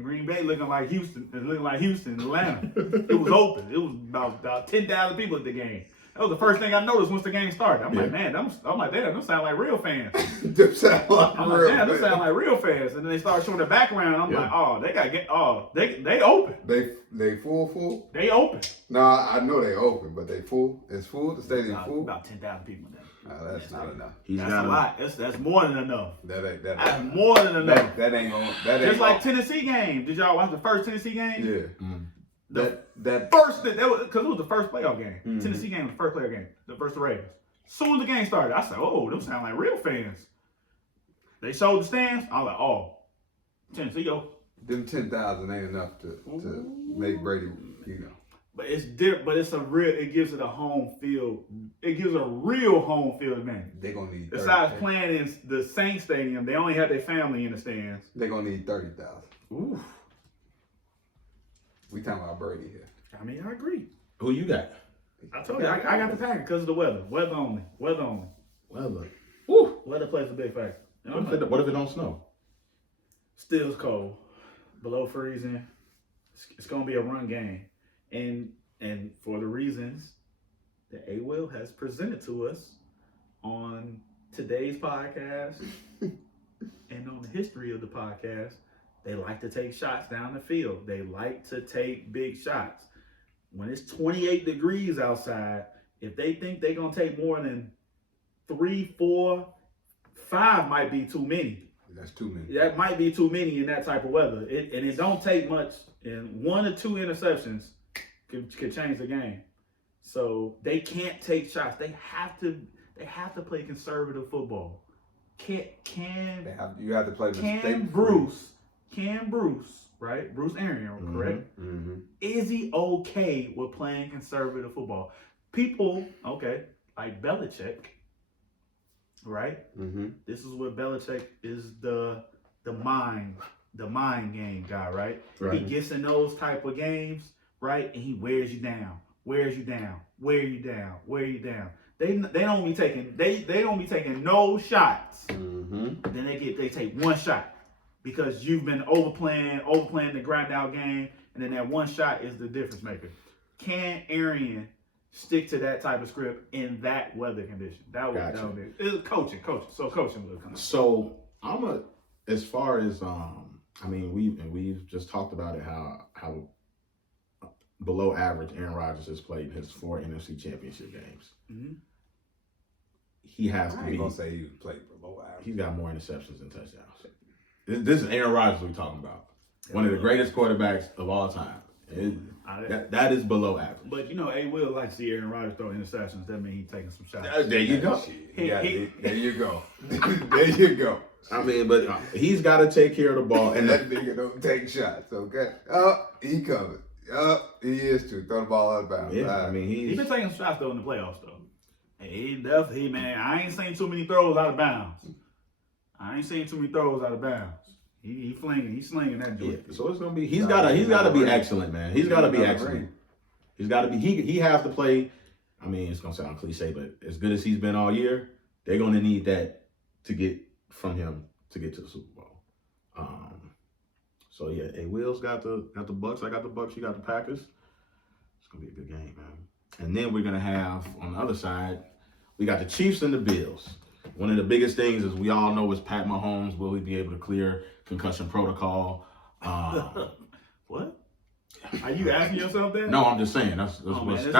Green Bay looking like Houston, Atlanta. It was open. It was about 10,000 people at the game. That was the first thing I noticed once the game started. I'm like, man, damn, them sound like real fans. Them sound like real fans. And then they start showing the background. I'm like, oh, they open. They full? They open. Nah, I know they open, but they full. It's full. The stadium full. About 10,000 people there. No, that's not enough. That's a lot. That's more than enough. That's more than enough. That ain't just like Tennessee game. Did y'all watch the first Tennessee game? Yeah. Mm. Because it was the first playoff game. Mm-hmm. Tennessee game was the first playoff game. The first Ravens. Soon as the game started, I said, "Oh, them sound like real fans." They showed the stands. I was like, "Oh, Tennessee, yo." Them 10,000 ain't enough to make Brady, But it's different. But it gives it a home field. It gives a real home field advantage. They're gonna need. Besides playing in the Saints stadium, they only have their family in the stands. They're gonna need 30,000. Ooh. We talking about Brady here. I mean, I agree. Who you got? I told you, I got the Packers because of the weather. Weather only. Weather. Woo. Weather plays a big factor. What if it don't snow? Still cold. Below freezing. It's going to be a run game. And for the reasons that A-Will has presented to us on today's podcast and on the history of the podcast, they like to take shots down the field. They like to take big shots. When it's 28 degrees outside, if they think they're going to take more than 3, 4, 5 might be too many. That's too many. That might be too many in that type of weather. It don't take much. And 1 or 2 interceptions could change the game. So they can't take shots. They have to play conservative football. You have to play Can Bruce, right? Bruce Arians, correct? Mm-hmm. Is he okay with playing conservative football? People, like Belichick, right? Mm-hmm. This is what Belichick is the mind game guy, right? He gets in those type of games, right? And he wears you down. They don't be taking no shots. Mm-hmm. Then they take one shot. Because you've been overplaying the grind out game, and then that one shot is the difference maker. Can Arian stick to that type of script in that weather condition? That would be it's coaching. So coaching will come. So as far as we've just talked about it how below average Aaron Rodgers has played in his 4 NFC Championship games. Mm-hmm. He has to be. I ain't gonna say he played below average. He's got more interceptions than touchdowns. This is Aaron Rodgers we're talking about. One of the greatest quarterbacks of all time. That is below average. But A-Will likes to see Aaron Rodgers throw interceptions. That means he's taking some shots. There you go. There you go. There you go. I mean, but he's got to take care of the ball. And that nigga don't take shots, okay? He covered. He is too. Throw the ball out of bounds. Yeah, I mean, he's been taking shots though in the playoffs though. He definitely, man. I ain't seen too many throws out of bounds. He's slinging that joint. Yeah, so it's gonna be. He's got to be excellent, man. He's got to be excellent. He's got to be. He has to play. I mean, it's gonna sound cliche, but as good as he's been all year, they're gonna need that to get from him to get to the Super Bowl. So yeah, Will's got the Bucks. I got the Bucks. You got the Packers. It's gonna be a good game, man. And then we're gonna have on the other side, we got the Chiefs and the Bills. One of the biggest things, as we all know, is Pat Mahomes. Will he be able to clear concussion protocol? What? Are you asking yourself that? No, I'm just saying that's man,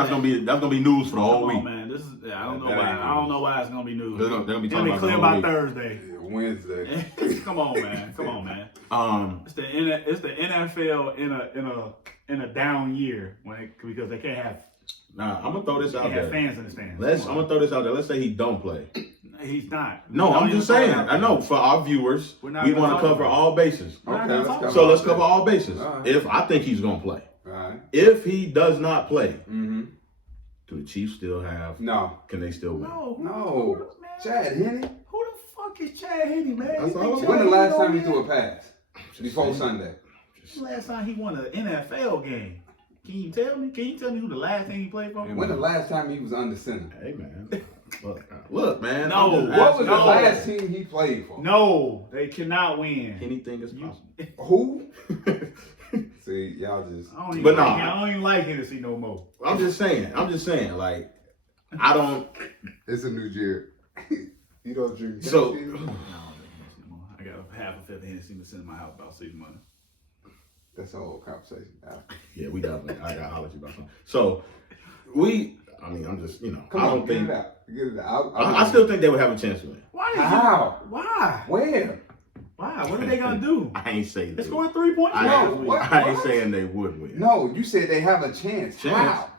gonna be news for the whole week. Man, this is I don't know why it's gonna be news. They're gonna be talking It'll be clear by Thursday. Wednesday. Come on, man. It's the NFL in a down year because they can't have. Nah, I'm gonna throw this out there. Fans in the stands. I'm gonna throw this out there. Let's say he don't play. He's not. No, I'm just saying. I know for our viewers, we want to cover all bases. Okay, so let's cover all bases. Right. If I think he's gonna play, right. If he does not play, do the Chiefs still have? No. Can they still win? No. Chad Henne. Who the fuck is Chad Henne, man? When the last time he threw a pass? Before Sunday. The last time he won an NFL game. Can you tell me who the last thing he played for? When the last time he was under center? Hey man, look, man. No, what was the last team he played for? No, they cannot win. Anything is possible. Who? See, y'all just. I don't even like Hennessy no more. I'm just saying. Like, I don't. It's a new year. You don't drink. So. I got half a fifth of Hennessy to send in my house about 6 months. That's a whole conversation. Yeah, we definitely. I gotta holler at you about something. So, I'm just, Come on, get it out. I still think they would have a chance to win. How? Why? Where? Why? What are they gonna do? I ain't saying they scored 3 points. I ain't saying they would win. No, you said they have a chance. How?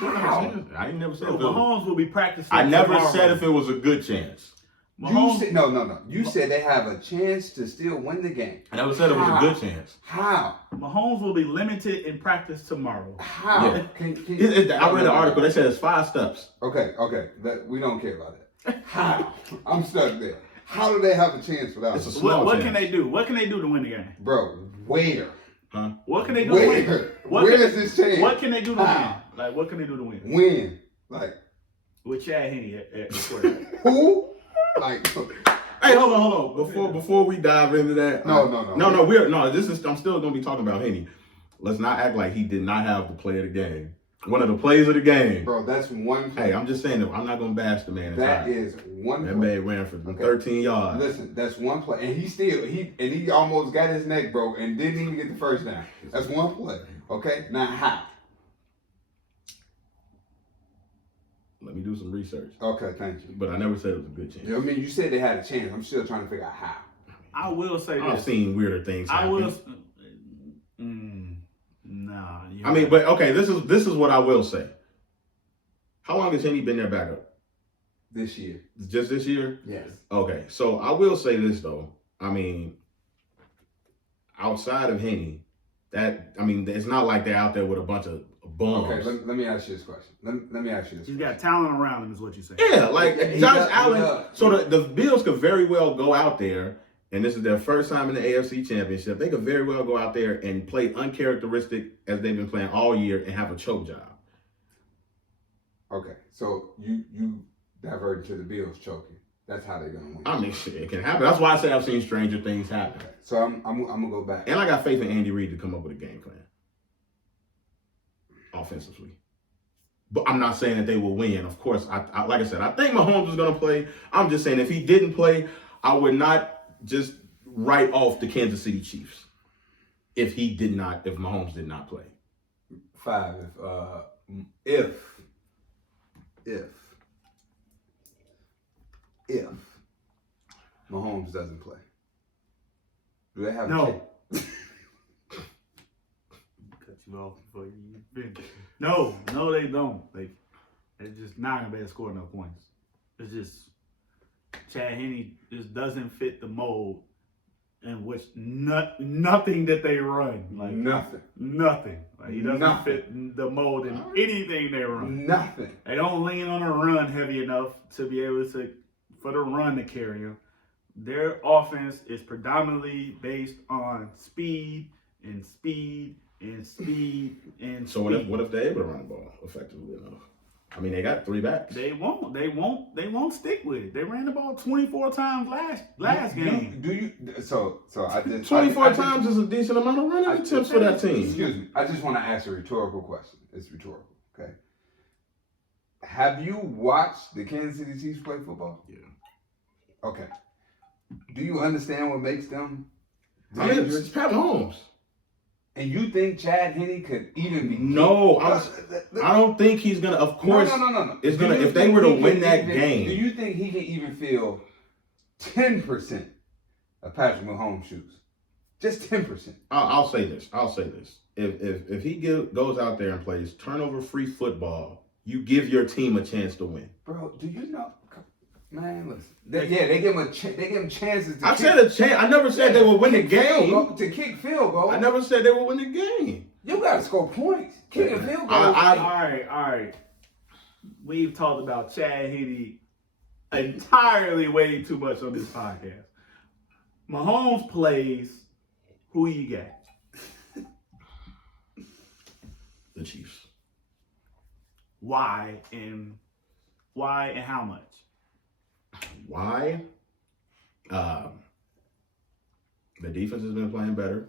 I ain't never said. Mahomes will be practicing. I never said if it was a good chance. You said, no. You said they have a chance to still win the game. I never said it was a good chance. How? Mahomes will be limited in practice tomorrow. How? Yeah. I read an article. They said it's 5 steps. Okay. We don't care about that. How? I'm stuck there. How do they have a chance without It's a small what chance. can they do? What can they do to win the game? Bro, where? Huh? What can they do where? to win? Where is this chance? What can they do to win? Like, what can they do to win? Win. Like. With Chad Henne at the quarterback. Who? Like. Hey, hold on. Before we dive into that. No. I'm still gonna be talking about Henne. Let's not act like he did not have the play of the game. One of the plays of the game. Bro, that's one play. Hey, I'm just saying that I'm not gonna bash the man. That is one play. That man ran for 13 yards. Listen, that's one play. And he almost got his neck broke and didn't even get the first down. That's one play. Okay? Now how? Let me do some research. Okay, thank you. But I never said it was a good chance. I mean, you said they had a chance. I'm still trying to figure out how. I will say this. I've seen weirder things happen. Nah. I mean, but okay, this is what I will say. How long has Henne been their backup? This year. Just this year? Yes. Okay, so I will say this though. I mean, outside of Henne, it's not like they're out there with a bunch of bums. Okay, let me ask you this question. Let me ask you this. He's got talent around him, is what you're saying. Yeah, like Josh Allen. So the Bills could very well go out there, and this is their first time in the AFC Championship. They could very well go out there and play uncharacteristic as they've been playing all year and have a choke job. Okay, so you diverted to the Bills choking. That's how they're gonna win. I mean, shit, it can happen. That's why I say I've seen stranger things happen. Okay. So I'm gonna go back. And I got faith in Andy Reid to come up with a game plan offensively. But I'm not saying that they will win. Of course, I like I said, I think Mahomes is going to play. I'm just saying if he didn't play, I would not just write off the Kansas City Chiefs if Mahomes did not play. 5. If Mahomes doesn't play, do they have a chance? Cut you off before you finish. No, they don't. It's just not gonna be able to score enough points. It's just Chad Henne just doesn't fit the mold in which nothing that they run. Nothing. Like he doesn't fit the mold in anything they run. Nothing. They don't lean on a run heavy enough to be able for the run to carry them. Their offense is predominantly based on speed. So what if they're able to run the ball effectively enough? I mean, they got 3 backs. They won't stick with it. They ran the ball 24 times last game. Do you? So I just 24 times is a decent amount of running attempts for that team. Excuse me. I just want to ask a rhetorical question. It's rhetorical, okay? Have you watched the Kansas City Chiefs play football? Yeah. Okay. Do you understand what makes them dangerous? It's Pat Mahomes. And you think Chad Henne could even be? No, I don't think he's gonna. Of course, No. It's gonna. If they were to win that game, do you think he can even feel 10% of Patrick Mahomes' shoes? Just 10%. I'll say this. If he goes out there and plays turnover-free football, you give your team a chance to win. Bro, do you know? Man, listen. They give him chances. I said a chance. I never said they would win the game. To kick field goal. I never said they would win the game. You gotta score points. Kicking field goals. All right. We've talked about Chad Henne entirely way too much on this podcast. Mahomes plays. Who you got? The Chiefs. Why and how much? Why? The defense has been playing better.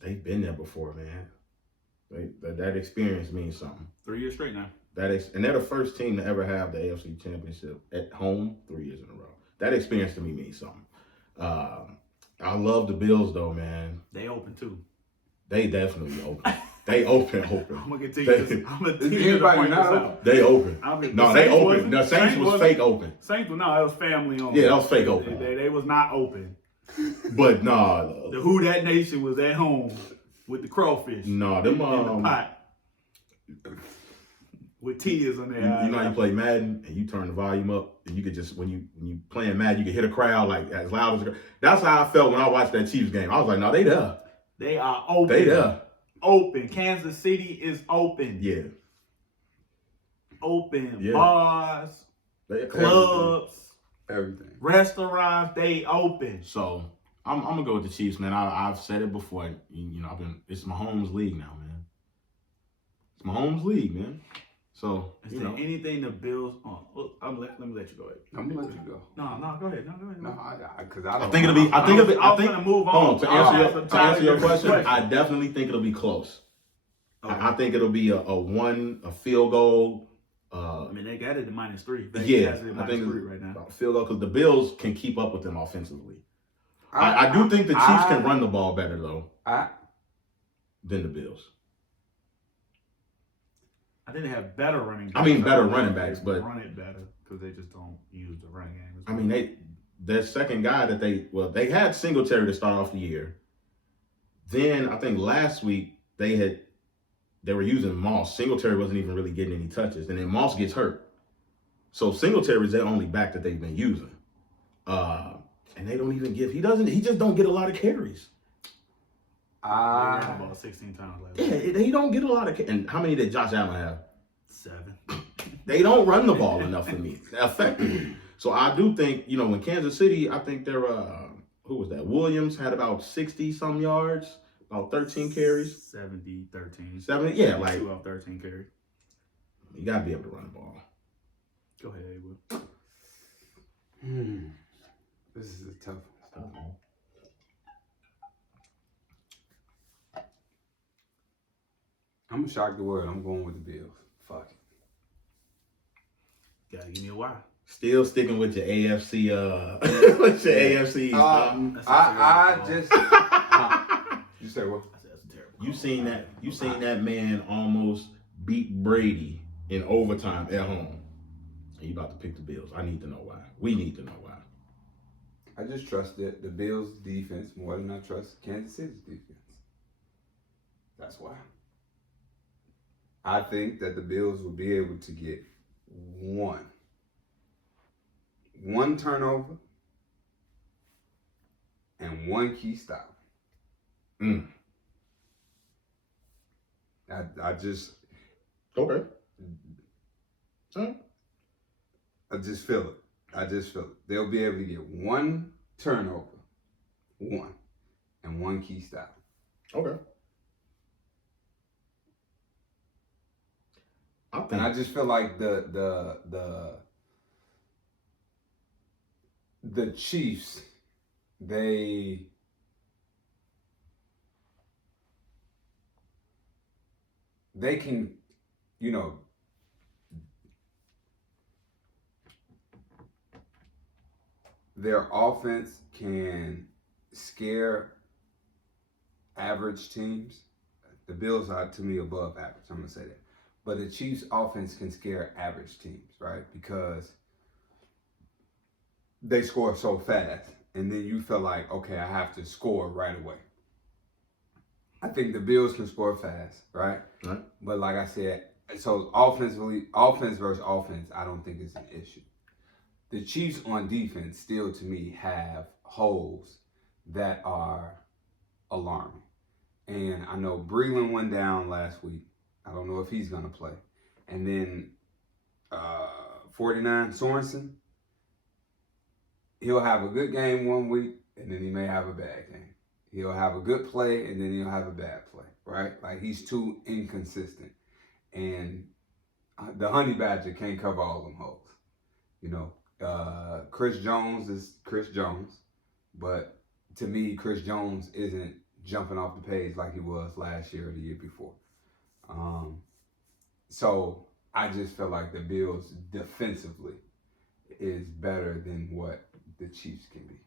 They've been there before, man. That experience means something. 3 years straight now. And they're the first team to ever have the AFC Championship at home 3 years in a row. That experience to me means something. I love the Bills, though, man. They open too. They definitely open. They open. I'm gonna continue this. I'm gonna continue to point this out. They open. They open. The Saints was fake open. Saints was it was family on. Yeah, that was fake open. They was not open. But the Who Dat Nation was at home with the crawfish. Them in the pot with tears on their eyes. You know how you play Madden and you turn the volume up and you could just when you playing Madden you can hit a crowd like as loud as that's how I felt when I watched that Chiefs game. I was like, no, they there. They are open. They there. Open. Kansas City is open. Yeah. Open. Yeah. Bars, clubs, everything. Restaurants, they open. So I'm gonna go with the Chiefs, man. I've said it before. It's Mahomes' league now, man. It's Mahomes' league, man. So is there anything the Bills? Let me let you go ahead. I'm gonna let you go. No, go ahead. No, because I think it'll be. I think gonna move on. To answer your question, I definitely think it'll be close. Okay. I think it'll be a field goal. They got it to -3. I think -3 right now. Field goal because the Bills can keep up with them offensively. I do think the Chiefs can run the ball better though than the Bills. I think they have better running backs. Better running backs, but run it better because they just don't use the running game. Their second guy that they had Singletary to start off the year. Then I think last week they were using Moss. Singletary wasn't even really getting any touches, and then Moss gets hurt. So Singletary is their only back that they've been using, and they don't even give. He just don't get a lot of carries. About 16 times last week. Yeah, he don't get a lot of. And how many did Josh Allen have? 7. They don't run the ball enough for me effectively. So I do think when Kansas City, I think they're who was that? Williams had about 60-some yards, about 13 carries. 70, 13. 70, yeah, like 2 off 13 carries. You gotta be able to run the ball. Go ahead, Abel. This is a tough one. I'm gonna shock the world. I'm going with the Bills. Fuck it. Gotta give me a why. Still sticking with your AFC. What's your AFC? I just. You said what? I said that's a terrible. You seen that man almost beat Brady in overtime at home. And you about to pick the Bills. I need to know why. We need to know why. I just trust the Bills' defense more than I trust Kansas City's defense. That's why. I think that the Bills will be able to get one turnover and one key stop. I just okay. I just feel it. They'll be able to get one turnover, and one key stop. Okay. And I just feel like the Chiefs, they can, their offense can scare average teams. The Bills are, to me, above average. I'm going to say that. But the Chiefs' offense can scare average teams, right? Because they score so fast. And then you feel like, okay, I have to score right away. I think the Bills can score fast, right? Right. But like I said, so offense versus offense, I don't think it's an issue. The Chiefs on defense still, to me, have holes that are alarming. And I know Breland went down last week. I don't know if he's going to play. And then 49, Sorensen, he'll have a good game one week, and then he may have a bad game. He'll have a good play, and then he'll have a bad play, right? Like, he's too inconsistent. And the Honey Badger can't cover all them holes. You know, Chris Jones is Chris Jones, but to me, Chris Jones isn't jumping off the page like he was last year or the year before. So I just feel like the Bills defensively is better than what the Chiefs can be.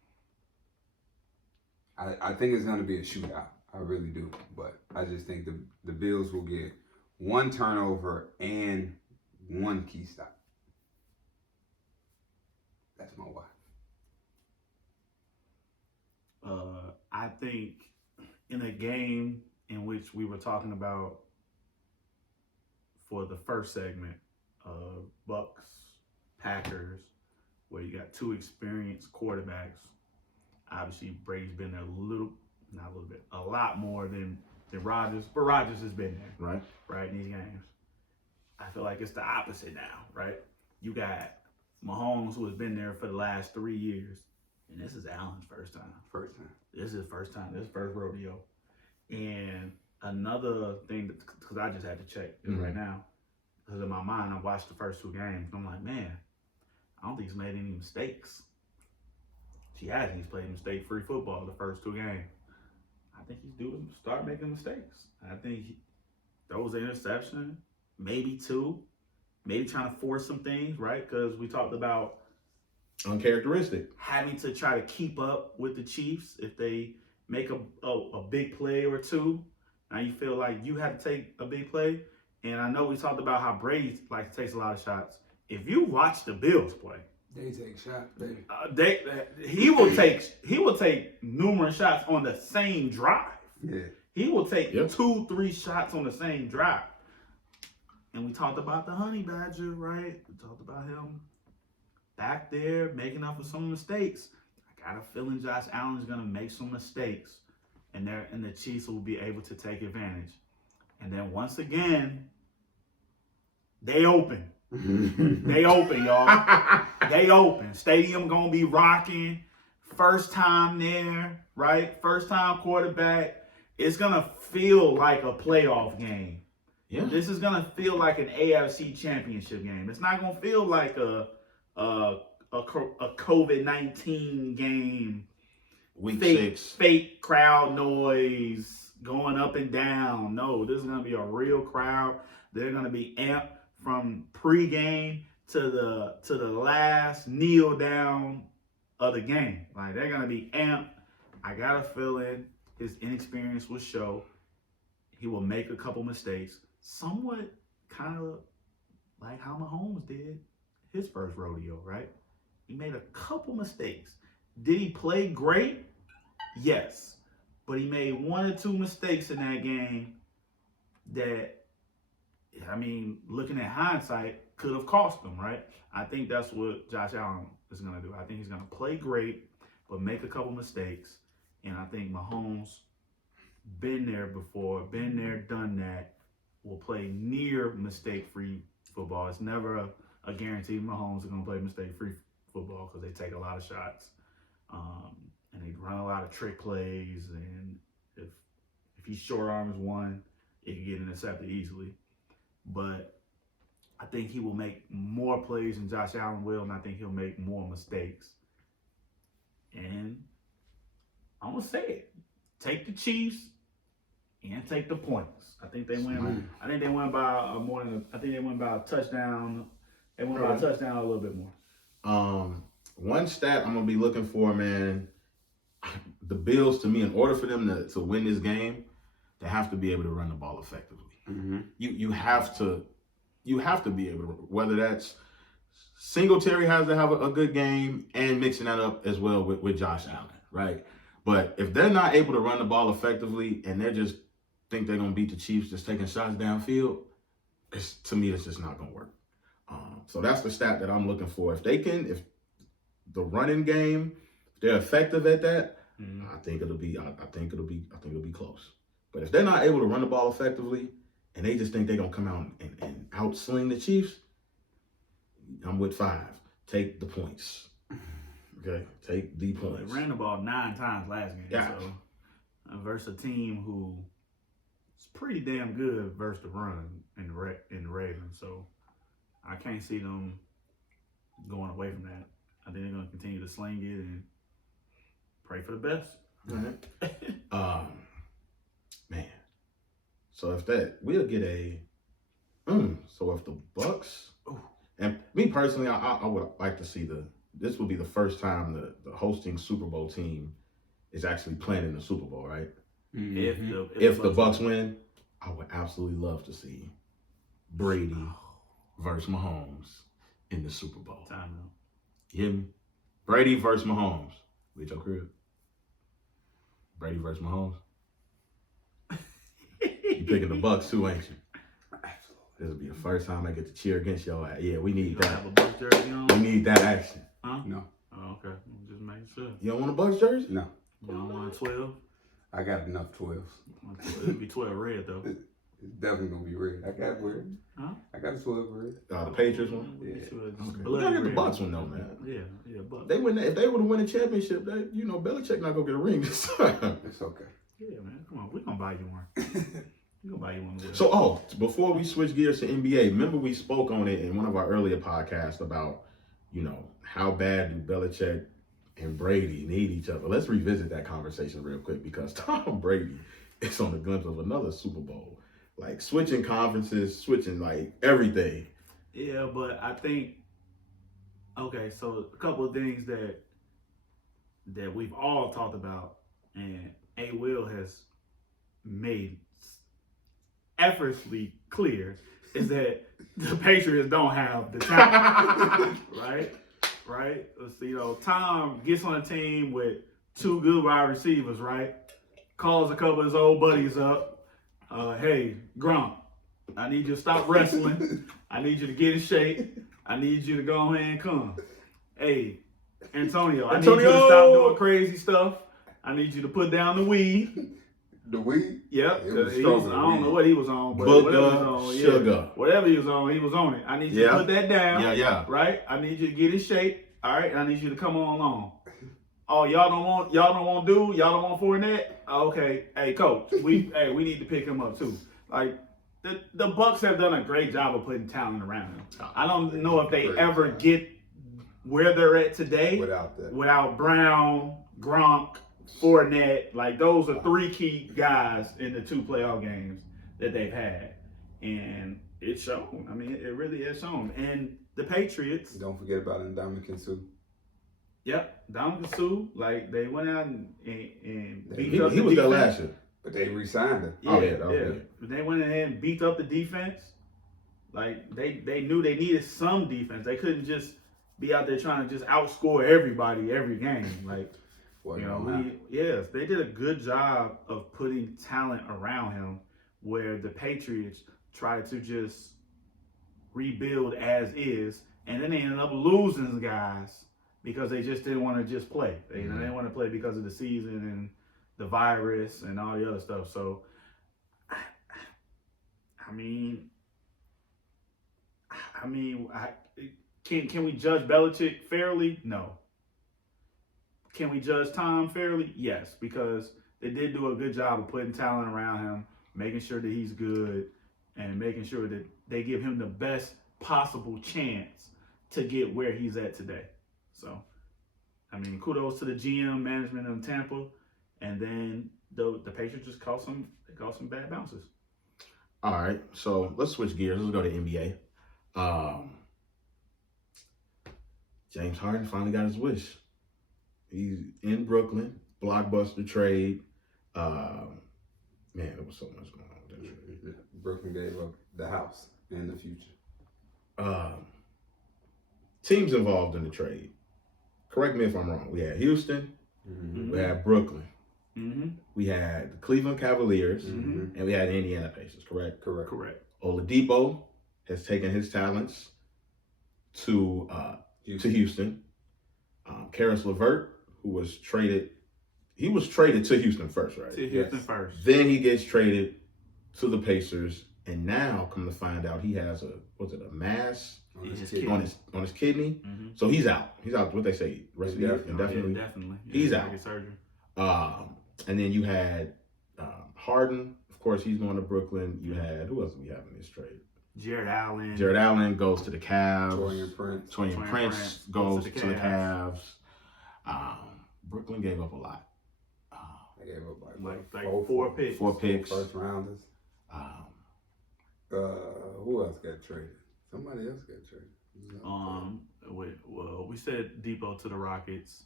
I think it's going to be a shootout. I really do. But I just think the Bills will get one turnover and one key stop. That's my why. I think in a game in which we were talking about for the first segment, Bucks, Packers, where you got two experienced quarterbacks. Obviously, Brady's been there a lot more than Rodgers, but Rodgers has been there, right, in these games. I feel like it's the opposite now, right? You got Mahomes, who has been there for the last 3 years, and this is Allen's first time. This is his first time. This is first rodeo. And another thing, because I just had to check right now, because in my mind, I watched the first two games, and I'm like, man, I don't think he's made any mistakes. He hasn't. He's played mistake-free football the first two games. I think he's due to start making mistakes. I think he throws an interception, maybe two, maybe trying to force some things, right? Because we talked about uncharacteristic, having to try to keep up with the Chiefs if they make a big play or two. Now you feel like you have to take a big play. And I know we talked about how Brady takes a lot of shots. If you watch the Bills play, they take shots, baby. He will take numerous shots on the same drive. Yeah. He will take 2-3 shots on the same drive. And we talked about the Honey Badger, right? We talked about him back there making up for some mistakes. I got a feeling Josh Allen is going to make some mistakes, and the Chiefs will be able to take advantage. And then once again, they open. They open, y'all. They open. Stadium gonna be rocking. First time there, right? First time quarterback. It's gonna feel like a playoff game. Yeah. This is gonna feel like an AFC championship game. It's not gonna feel like a COVID-19 game. Week 6. Fake crowd noise going up and down. No, this is gonna be a real crowd. They're gonna be amped from pregame to the last kneel down of the game. Like, they're gonna be amped. I got a feeling his inexperience will show. He will make a couple mistakes, somewhat kind of like how Mahomes did his first rodeo, right? He made a couple mistakes. Did he play great? Yes. But he made 1 or 2 mistakes in that game that, I mean, looking at hindsight, could have cost him, right? I think that's what Josh Allen is going to do. I think he's going to play great, but make a couple mistakes. And I think Mahomes, been there before, been there, done that, will play near mistake-free football. It's never a guarantee Mahomes is going to play mistake-free football because they take a lot of shots. And they run a lot of trick plays. And if he short arms one, it can get intercepted easily. But I think he will make more plays than Josh Allen will, and I think he'll make more mistakes. And I'm going to say it. Take the Chiefs and take the points. I think they win. I think they win by more than. I think they win by a touchdown. They win by a touchdown a little bit more. One stat I'm gonna be looking for, man. the Bills, to me, in order for them to win this game, they have to be able to run the ball effectively. Mm-hmm. You have to be able to, whether that's Singletary has to have a good game and mixing that up as well with Josh Allen, right? But if they're not able to run the ball effectively and they just think they're going to beat the Chiefs just taking shots downfield, to me, it's just not going to work. So that's the stat that I'm looking for. If the running game, if they're effective at that, I think it'll be close. But if they're not able to run the ball effectively and they just think they're going to come out and outsling the Chiefs, I'm with 5. Take the points. Okay? Take the points. They ran the ball 9 times last game. Yeah. So, versus a team who is pretty damn good versus the run in the Ravens. So, I can't see them going away from that. I think they're going to continue to sling it and pray for the best. Right. Man. So if we'll get so if the Bucks, and me personally, I would like to see this will be the first time the hosting Super Bowl team is actually playing in the Super Bowl, right? Mm-hmm. If the Bucks win, I would absolutely love to see Brady versus Mahomes in the Super Bowl. Time out. You hear me? Brady versus Mahomes. With your crib. Brady versus Mahomes. You picking the Bucks too, ain't you? This will be the first time I get to cheer against y'all. Yeah, we need You don't that. have a Bucks jersey on? We need that action. Huh? No. Oh, okay. Just making sure. You don't want a Bucks jersey? No. You don't want a 12? I got enough 12s. It'll be 12 red, though. It's definitely going to be red. I got red. Huh? I got a 12 red. The Patriots one? Yeah. Yeah. Sure it's Okay. We blood gotta get the red. Bucks one though, man. Yeah, Bucks. If they would have won a championship, Belichick not gonna get a ring this time. It's okay. Yeah, man. Come on. We're going to buy you one. We're going to buy you one. So, before we switch gears to NBA, remember we spoke on it in one of our earlier podcasts about, how bad do Belichick and Brady need each other. Let's revisit that conversation real quick because Tom Brady is on the guns of another Super Bowl. Like switching conferences, switching like everything. Yeah, but I think, okay, so a couple of things that we've all talked about and A. Will has made effortlessly clear is that the Patriots don't have the talent, right? Tom gets on a team with 2 good wide receivers, right? Calls a couple of his old buddies up. Hey, Gronk, I need you to stop wrestling. I need you to get in shape. I need you to go ahead and come. Hey, Antonio, I need you to stop doing crazy stuff. I need you to put down the weed. The weed? Yep. It was I strong don't know what he was on, but sugar. Whatever he was on it. I need you to put that down. Yeah. Right? I need you to get in shape. All right, and I need you to come on along. Oh, y'all don't want Fournette? Okay, hey coach, we need to pick him up too. Like the Bucks have done a great job of putting talent around him. I don't know if they ever get where they're at today without Brown, Gronk, Fournette. Like those are 3 key guys in the 2 playoff games that they've had, and it's shown. I mean, it really is shown. And the Patriots. Don't forget about Ndamukong Suh. Yep, Ndamukong Suh. Like they went out and beat He up the was defense. there last year. But they re-signed him. Yeah. They went ahead and beat up the defense. Like they knew they needed some defense. They couldn't just be out there trying to just outscore everybody every game. Like they did a good job of putting talent around him, where the Patriots tried to just rebuild as is, and then they ended up losing guys because they just didn't want to just play. They didn't want to play because of the season and the virus and all the other stuff. So, can we judge Belichick fairly? No. Can we judge Tom fairly? Yes, because they did do a good job of putting talent around him, making sure that he's good, and making sure that they give him the best possible chance to get where he's at today. So, kudos to the GM management of Tampa, and then the Patriots just caught some bad bounces. All right, so let's switch gears. Let's go to NBA. James Harden finally got his wish. He's in Brooklyn. blockbuster trade. Man, there was so much going on with that trade. Brooklyn gave up the house and the future. Teams involved in the trade. Correct me if I'm wrong. We had Houston. Mm-hmm. We had Brooklyn. Mm-hmm. We had the Cleveland Cavaliers. Mm-hmm. And we had the Indiana Pacers. Correct? Correct. Oladipo has taken his talents to Houston. Karis LeVert, who was traded, he was traded to Houston first, right? To Houston first. Then he gets traded to the Pacers, and now come to find out he has a mass On His his kid. kid. on his kidney. Mm-hmm. So he's out. He's out. What they say, rest of the year, indefinitely. Yeah, definitely. He's gotta out. get surgery. And then you had Harden. Of course, he's going to Brooklyn. You had, who else do we have in this trade? Jared Allen. Jared Allen goes to the Cavs. Torian Prince. Torian Prince goes to the Cavs. Brooklyn gave up a lot. They gave up like four picks. 4 picks. First rounders. Who else got traded? Somebody else got traded. We said Depot to the Rockets.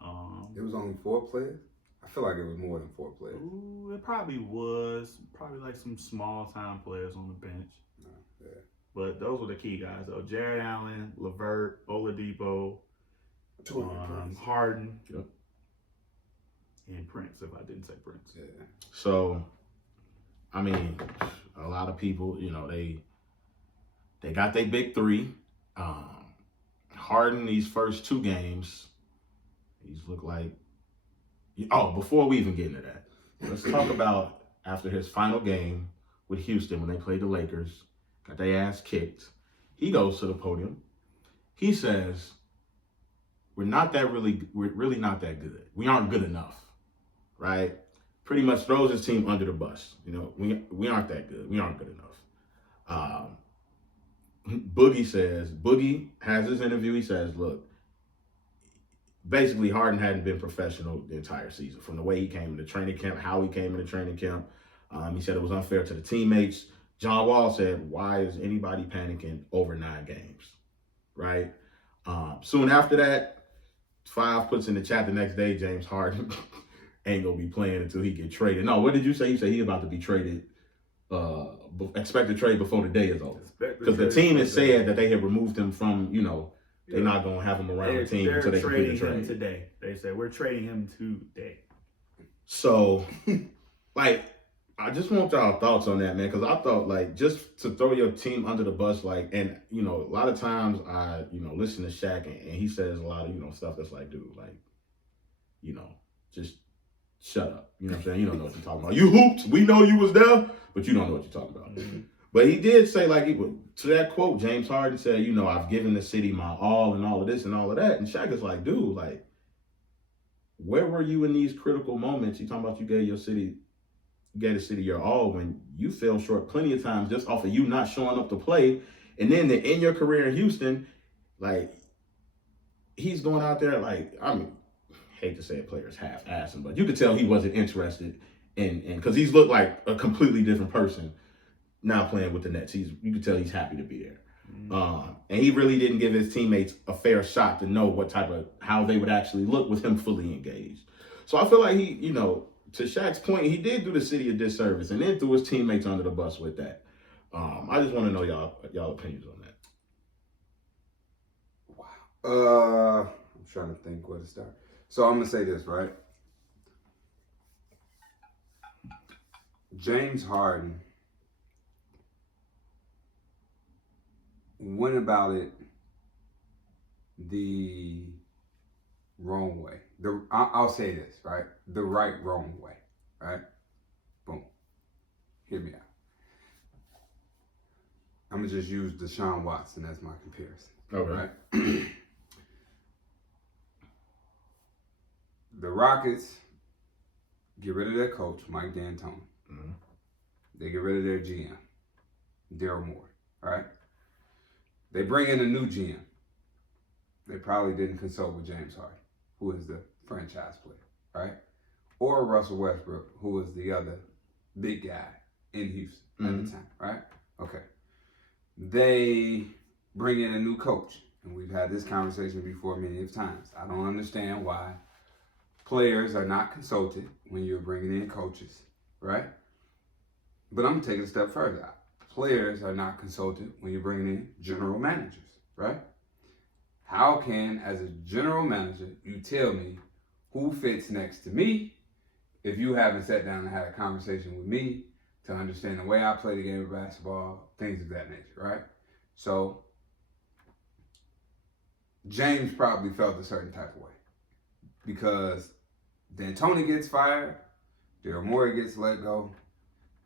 It was only 4 players? I feel like it was more than 4 players. It probably was. Probably like some small time players on the bench. Yeah. But those were the key guys though. Jared Allen, LeVert, Oladipo, Harden, Yep. and Prince, if I didn't say Prince. Yeah. So, I mean, a lot of people, they got their big 3. Harden, these first 2 games, he's looked like. Oh, before we even get into that, let's talk about after his final game with Houston when they played the Lakers, got their ass kicked. He goes to the podium. He says, we're really not that good. We aren't good enough, right? Pretty much throws his team under the bus. We aren't that good. We aren't good enough. Boogie has his interview. He says, look, basically Harden hadn't been professional the entire season. From the way he came into training camp, how he came into training camp. He said it was unfair to the teammates. John Wall said, why is anybody panicking over 9 games, right? Soon after that, 5 puts in the chat the next day, James Harden ain't going to be playing until he get traded. No, what did you say? You said he about to be traded, expected trade before the day is over. Because the team has said that they have removed him from, they're not going to have him around the team until they complete the trade. Today. They said, we're trading him today. So, I just want y'all thoughts on that, man, because I thought, just to throw your team under the bus, and, a lot of times I, listen to Shaq, and he says a lot of, stuff that's like, dude, just shut up. You know what I'm saying? You don't know what you're talking about. You hooped. We know you was there, but you don't know what you're talking about. Mm-hmm. But he did say, to that quote, James Harden said, I've given the city my all and all of this and all of that. And Shaq is like, dude, where were you in these critical moments? You talking about you gave the city your all when you fell short plenty of times just off of you not showing up to play. And then in your career in Houston, he's going out there hate to say a player's half-assing, but you could tell he wasn't interested in because he's looked like a completely different person now playing with the Nets. You could tell he's happy to be there. Mm-hmm. And he really didn't give his teammates a fair shot to know how they would actually look with him fully engaged. So I feel like he, to Shaq's point, he did do the city a disservice and then threw his teammates under the bus with that. I just want to know y'all opinions on that. Wow. I'm trying to think where to start. So I'm going to say this, right? James Harden went about it the wrong way. I'll say this, right? The wrong way, right? Boom. Hear me out. I'm going to just use Deshaun Watson as my comparison. Okay. Right? The Rockets get rid of their coach, Mike D'Antoni. Mm-hmm. They get rid of their GM, Daryl Morey, right? They bring in a new GM. They probably didn't consult with James Harden, who is the franchise player, right? Or Russell Westbrook, who was the other big guy in Houston at the time, right? Okay. They bring in a new coach, and we've had this conversation before many of times. I don't understand why players are not consulted when you're bringing in coaches, right? But I'm going to take it a step further. Players are not consulted when you're bringing in general managers, right? How can, as a general manager, you tell me who fits next to me if you haven't sat down and had a conversation with me to understand the way I play the game of basketball, things of that nature, right? So James probably felt a certain type of way because then Tony gets fired, Daryl Morey gets let go.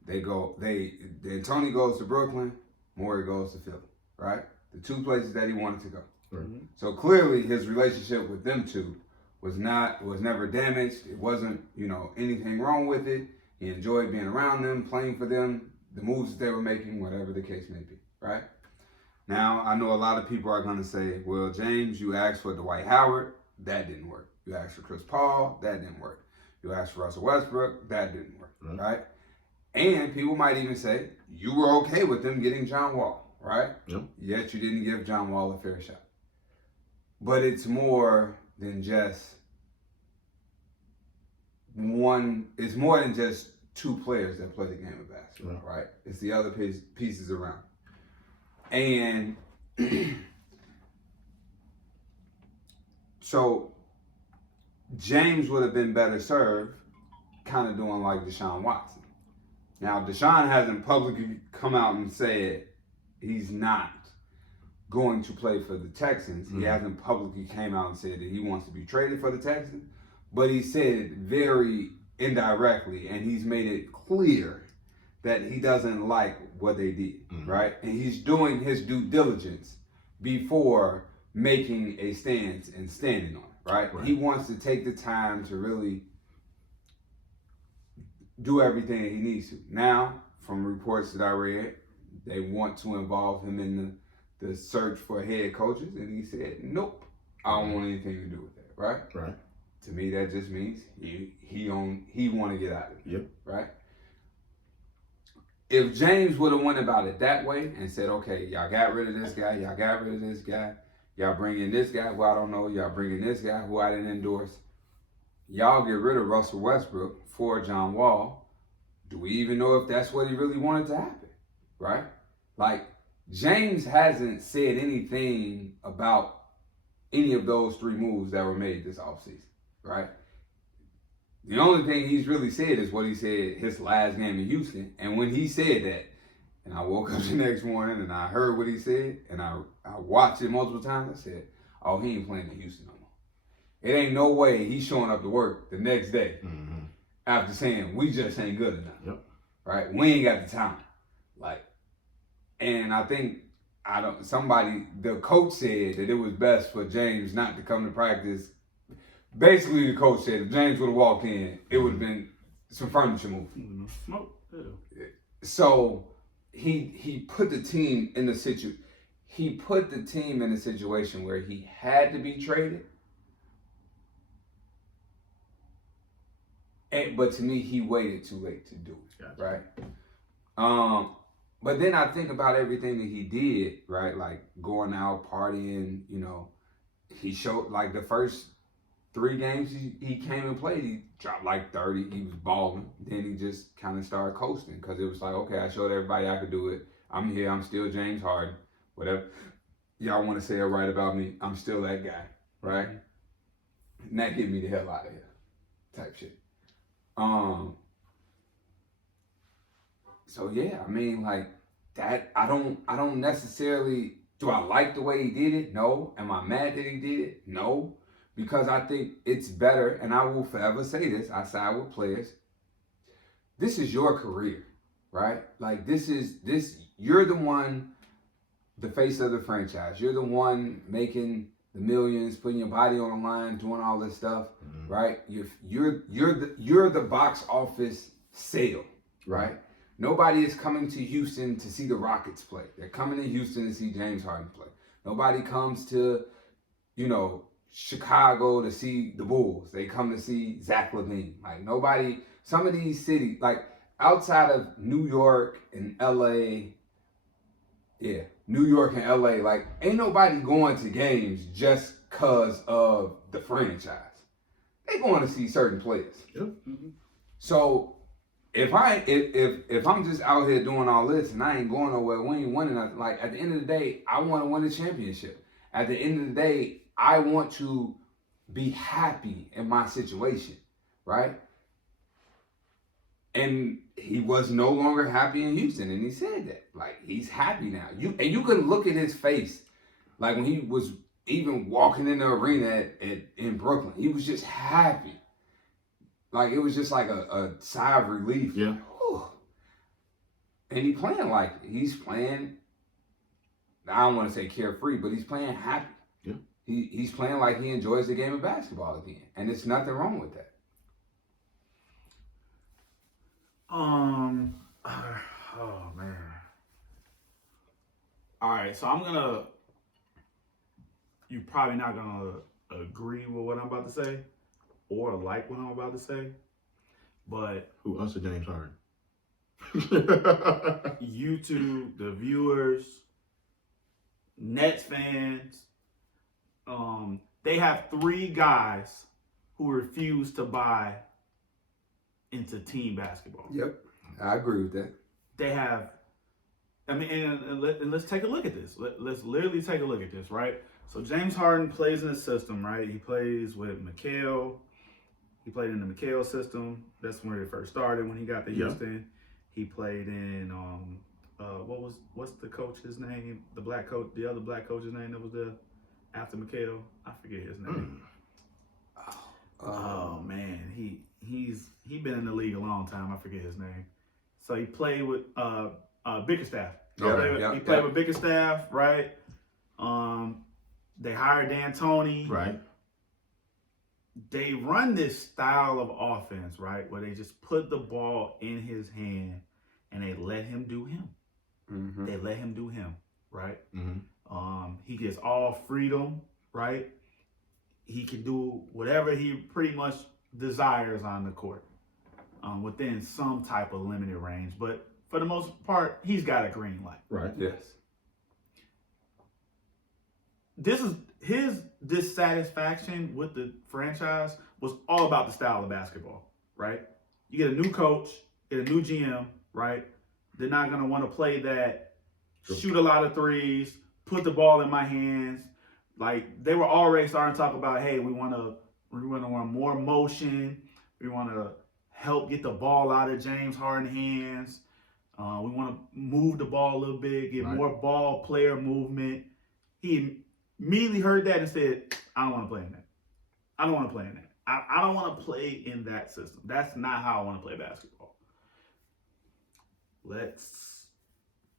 Then Tony goes to Brooklyn, Morey goes to Philly, right? The two places that he wanted to go. Mm-hmm. So clearly his relationship with them two was never damaged. It wasn't, anything wrong with it. He enjoyed being around them, playing for them, the moves that they were making, whatever the case may be, right? Now, I know a lot of people are going to say, well, James, you asked for Dwight Howard. That didn't work. You asked for Chris Paul. That didn't work. You asked for Russell Westbrook. That didn't work, right? And people might even say, you were okay with them getting John Wall, right? Yep. Yet you didn't give John Wall a fair shot. But it's more than just two players that play the game of basketball, right? It's the other pieces around. And so James would have been better served kind of doing like Deshaun Watson. Now, Deshaun hasn't publicly come out and said he's not going to play for the Texans. He hasn't publicly came out and said that he wants to be traded for the Texans, but he said it very indirectly, and he's made it clear that he doesn't like what they did, right? And he's doing his due diligence before making a stance and standing on it, right? He wants to take the time to really do everything that he needs to. Now, from reports that I read, they want to involve him in the search for head coaches, and he said, nope, I don't want anything to do with that, right? Right. To me, that just means he want to get out of it, Yep. right? If James would have went about it that way and said, okay, y'all got rid of this guy, y'all got rid of this guy, y'all bring in this guy who I don't know, y'all bring in this guy who I didn't endorse, y'all get rid of Russell Westbrook for John Wall, do we even know if that's what he really wanted to happen, right? Like, James hasn't said anything about any of those three moves that were made this offseason, right? The only thing he's really said is what he said his last game in Houston. And when he said that, and I woke up the next morning and I heard what he said, and I watched it multiple times, I said, oh, he ain't playing in Houston no more. It ain't no way he's showing up to work the next day after saying, we just ain't good enough, right? We ain't got the talent. Like, and I think, the coach said that it was best for James not to come to practice. Basically, the coach said if James would have walked in, it would have been some furniture moving. Smoke. So he put the team in the situation where he had to be traded. But to me, he waited too late to do it, right? But then I think about everything that he did, right? Like going out, partying, he showed like the first 3 games he came and played, he dropped like 30, he was balling. Then he just kind of started coasting because it was like, okay, I showed everybody I could do it. I'm here, I'm still James Harden. Whatever y'all want to say or write about me, I'm still that guy, right? And that get me the hell out of here type shit. So yeah, I mean, like that, I don't necessarily, do I like the way he did it? No. Am I mad that he did it? No. Because I think it's better, and I will forever say this, I side with players. This is your career, right? Like you're the one, the face of the franchise. You're the one making the millions, putting your body on the line, doing all this stuff, right? You're the box office sale, right? Nobody is coming to Houston to see the Rockets play. They're coming to Houston to see James Harden play. Nobody comes to, Chicago to see the Bulls. They come to see Zach LaVine. Like nobody, some of these cities, like outside of New York and LA, like ain't nobody going to games just cause of the franchise. they going to see certain players. Yep. Mm-hmm. So if I'm just out here doing all this and I ain't going nowhere, we ain't winning nothing. Like at the end of the day, I want to win the championship. At the end of the day, I want to be happy in my situation, right? And he was no longer happy in Houston, and he said that. Like, he's happy now. You could look at his face, like when he was even walking in the arena in Brooklyn. He was just happy. Like, it was just like a sigh of relief. Yeah. Whew. And he's playing, I don't want to say carefree, but he's playing happy. Yeah. He's playing like he enjoys the game of basketball again. And there's nothing wrong with that. Oh man. All right, so you're probably not gonna agree with what I'm about to say, or like what I'm about to say, but Who, us or James Harden? YouTube, the viewers, Nets fans, they have 3 guys who refuse to buy into team basketball. Yep, I agree with that. They have, I mean, and let's take a look at this. Let's literally take a look at this, right? So James Harden plays in the system, right? He plays with McHale. He played in the McHale system. That's where he first started when he got to Houston. He played in what's the coach's name? The other black coach's name that was there after McHale. I forget his name. Oh man, he's been in the league a long time. I forget his name. So he played with Bickerstaff. He played with Bickerstaff, right? They hired D'Antoni. Right. They run this style of offense, right, where they just put the ball in his hand and they let him do him. Mm-hmm. They let him do him, right? Mm-hmm. He gets all freedom, right? He can do whatever he pretty much desires on the court, within some type of limited range. But for the most part, he's got a green light. Right. Yes. This is his dissatisfaction with the franchise was all about the style of basketball, right? You get a new coach, get a new GM, right? They're not going to want to play that, shoot a lot of threes, put the ball in my hands. Like, they were already starting to talk about, hey, we want to run more motion. We want to help get the ball out of James Harden's hands. We want to move the ball a little bit, get more ball player movement. He immediately heard that and said, I don't want to play in that. I don't want to play in that. I don't want to play in that system. That's not how I want to play basketball. Let's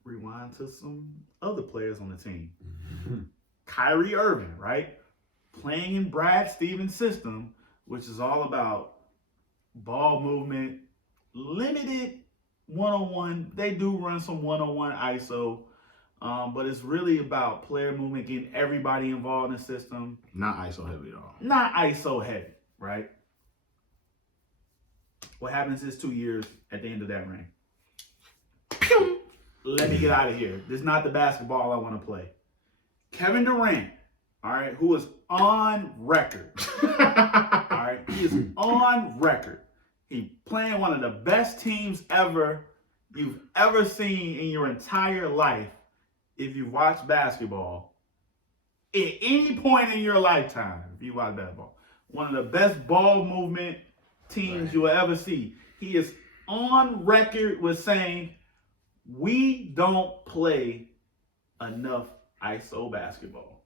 rewind to some other players on the team. Mm-hmm. Kyrie Irving, right? Playing in Brad Stevens' system, which is all about ball movement, limited one-on-one. They do run some one-on-one ISO, but it's really about player movement, getting everybody involved in the system. Not ISO heavy at all. Not ISO heavy, right? What happens is 2 years at the end of that reign. Let me get out of here. This is not the basketball I want to play. Kevin Durant, all right, who is on record. All right, he is on record. He playing one of the best teams you've ever seen in your entire life. If you watch basketball, at any point in your lifetime, if you watch basketball, one of the best ball movement teams you will ever see. He is on record with saying, we don't play enough ISO basketball.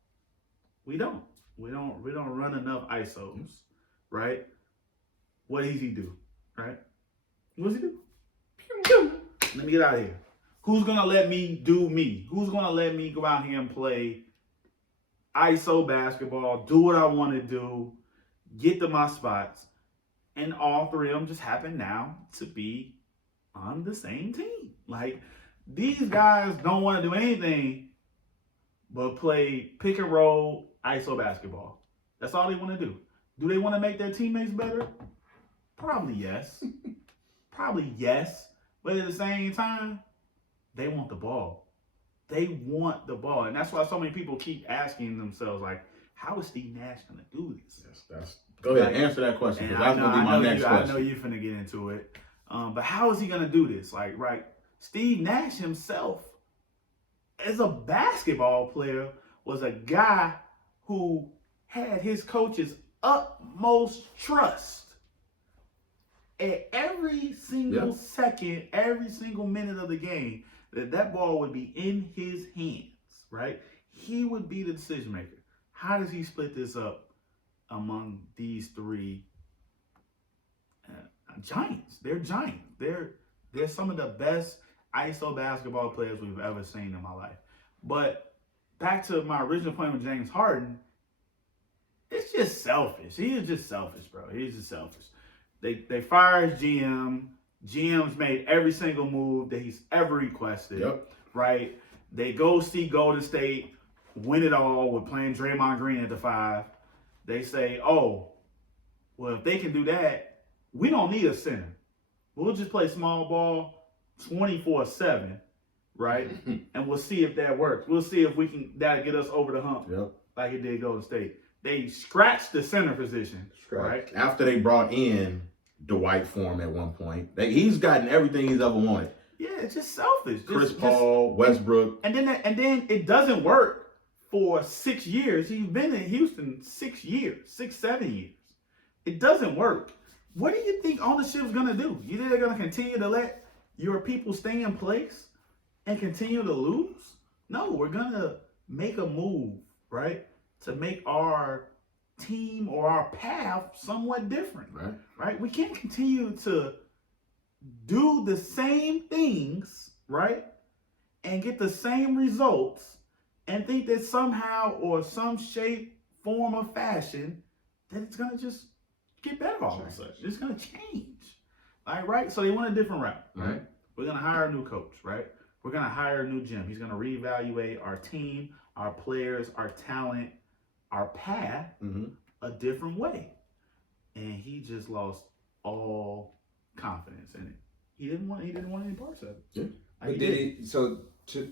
We don't run enough ISOs, right? What does he do, right? What does he do? Let me get out of here. Who's going to let me do me? Who's going to let me go out here and play ISO basketball, do what I want to do, get to my spots? And all 3 of them just happen now to be on the same team. Like, these guys don't want to do anything but play pick and roll ISO basketball. That's all they want to do. Do they want to make their teammates better? Probably yes. Probably yes. But at the same time, they want the ball. They want the ball. And that's why so many people keep asking themselves, like, how is Steve Nash going to do this? Yes, Go ahead, answer that question, because that's going to be my next question. I know you're finna get into it. But how is he going to do this? Like, right, Steve Nash himself, as a basketball player, was a guy who had his coach's utmost trust. At every single second, every single minute of the game, that ball would be in his hands, right? He would be the decision maker. How does he split this up among these three giants? They're giants. They're some of the best ISO basketball players we've ever seen in my life. But back to my original point with James Harden, it's just selfish. He is just selfish, bro. He's just selfish. They fired his GM. GM's made every single move that he's ever requested, right? They go see Golden State, win it all with playing Draymond Green at the 5. They say, oh, well, if they can do that, we don't need a center. We'll just play small ball 24/7, right? And we'll see if that works. We'll see if that'll get us over the hump like it did Golden State. They scratched the center position, right? After they brought in Dwight for him at one point. He's gotten everything he's ever wanted. Yeah, it's just selfish. Chris Paul, Westbrook. And then it doesn't work for 6 years. He's been in Houston 6 years, 7 years. It doesn't work. What do you think ownership's going to do? You think they're going to continue to let your people stay in place and continue to lose? No, we're going to make a move, right, to make our team or our path somewhat different, right? We can't continue to do the same things, right, and get the same results and think that somehow or some shape, form, or fashion that it's gonna just get better all of a sudden. It's gonna change, right? So they went a different route, right? We're gonna hire a new coach, right? We're gonna hire a new GM. He's gonna reevaluate our team, our players, our talent, our path a different way. And he just lost all confidence in it. He didn't want any parts of it. Yeah. But did he, so to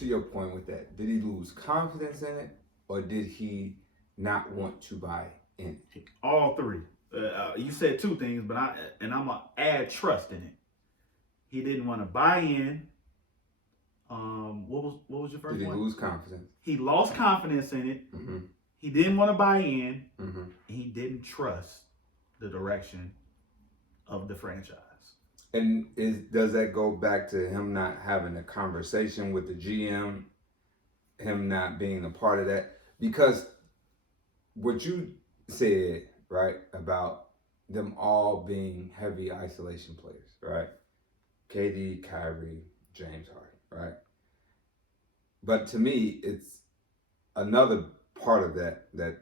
your point with that, did he lose confidence in it, or did he not want to buy in it? All three. You said two things, but I'm gonna add trust in it. He didn't want to buy in. What was your first one? Did he lose confidence? He lost confidence in it. He didn't want to buy in. He didn't trust the direction of the franchise. And does that go back to him not having a conversation with the GM, him not being a part of that? Because what you said, right, about them all being heavy isolation players, right? KD, Kyrie, James Harden, right? But to me, it's another part of that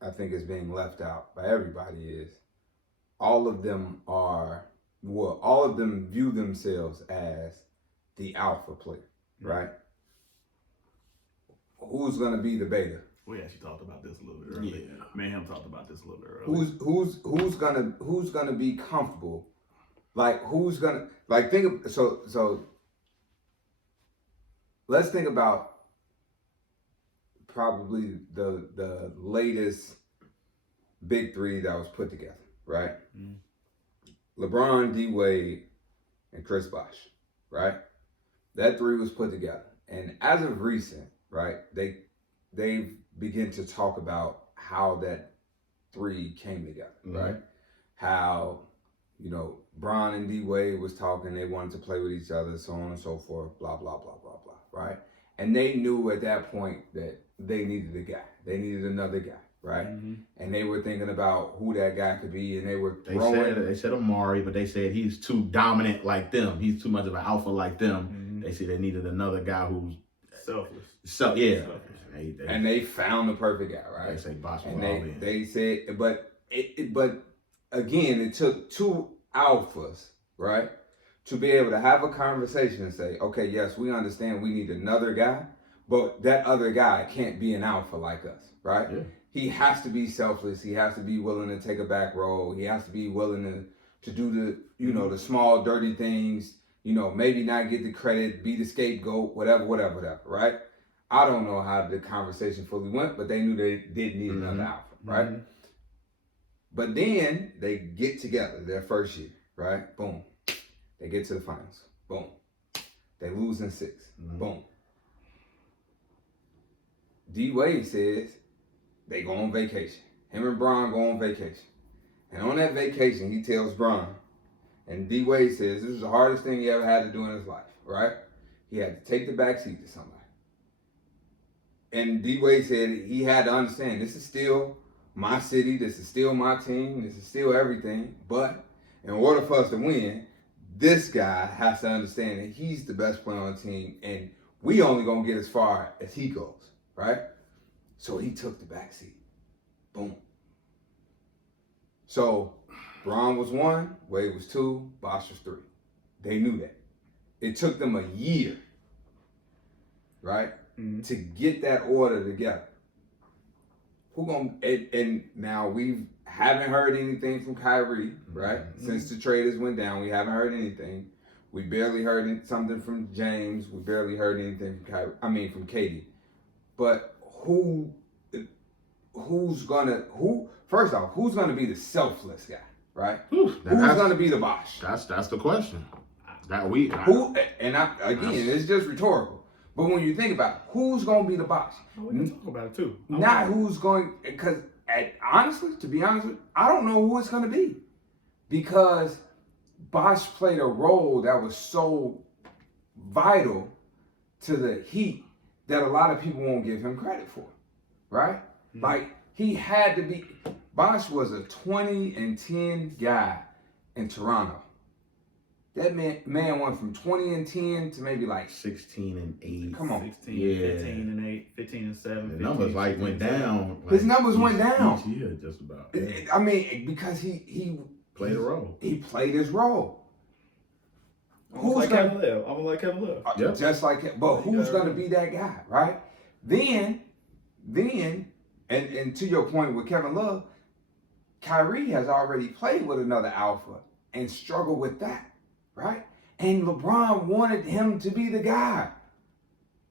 I think is being left out by everybody is all of them view themselves as the alpha player, right? Who's going to be the beta? We actually talked about this a little bit earlier. Yeah. Me and him talked about this a little bit earlier. Who's gonna be comfortable? Like who's gonna think of, so let's think about probably the latest big three that was put together, right? LeBron, D Wade, and Chris Bosh, right? That three was put together, and as of recent, right, they've begin to talk about how that three came together, right? How, Bron and D Wade was talking, they wanted to play with each other, so on and so forth, blah, blah, blah, blah, blah, right? And they knew at that point that they needed a guy. They needed another guy, right? And they were thinking about who that guy could be, and they said Amari, but they said he's too dominant like them. He's too much of an alpha like them. They said they neagain another guy who's selfless. So yeah. And they found the perfect guy, right? They say Bosh and they said, but again, it took two alphas, right, to be able to have a conversation and say, okay, yes, we understand we need another guy, but that other guy can't be an alpha like us, right? Yeah. He has to be selfless. He has to be willing to take a back role. He has to be willing to do the, the small dirty things, maybe not get the credit, be the scapegoat, whatever, right? I don't know how the conversation fully went, but they knew they did need another alpha, right? But then they get together their first year, right? Boom. They get to the finals. Boom. They lose in 6. Boom. D-Wade says they go on vacation. Him and Bron go on vacation. And on that vacation, he tells Bron, and D-Wade says this is the hardest thing he ever had to do in his life, right? He had to take the back seat to somebody. And D-Wade said he had to understand this is still my city, this is still my team, this is still everything. But in order for us to win, this guy has to understand that he's the best player on the team, and we only gonna get as far as he goes, right? So he took the back seat. Boom. So Bron was 1, Wade was 2, Bosh was 3. They knew that. It took them a year, right, to get that order together. Who gonna and now we haven't heard anything from Kyrie, right? Since the traders went down, we haven't heard anything. We barely heard something from James. We barely heard anything from Kyrie. I mean, from Katie. But first off, who's gonna be the selfless guy, right? Who's gonna be the Bosh? That's the question. It's just rhetorical. But when you think about it, who's gonna be the Bosh? We can talk about it too. Not who's going, because honestly, to be honest with you, I don't know who it's gonna be, because Bosh played a role that was so vital to the Heat that a lot of people won't give him credit for, right? Like, he had to be. Bosh was a 20-10 guy in Toronto. That man went from 20-10 to maybe like 16-8. Come on, 15-8, 15-7. The numbers went down. His numbers went down. Each year, just about. Yeah. I mean, because he played a role. He played his role. Who's Kevin Love? I'm like Kevin Love. Yep. Just like him. But who's going to be that guy, right? Then, and to your point with Kevin Love, Kyrie has already played with another alpha and struggled with that, right? And LeBron wanted him to be the guy.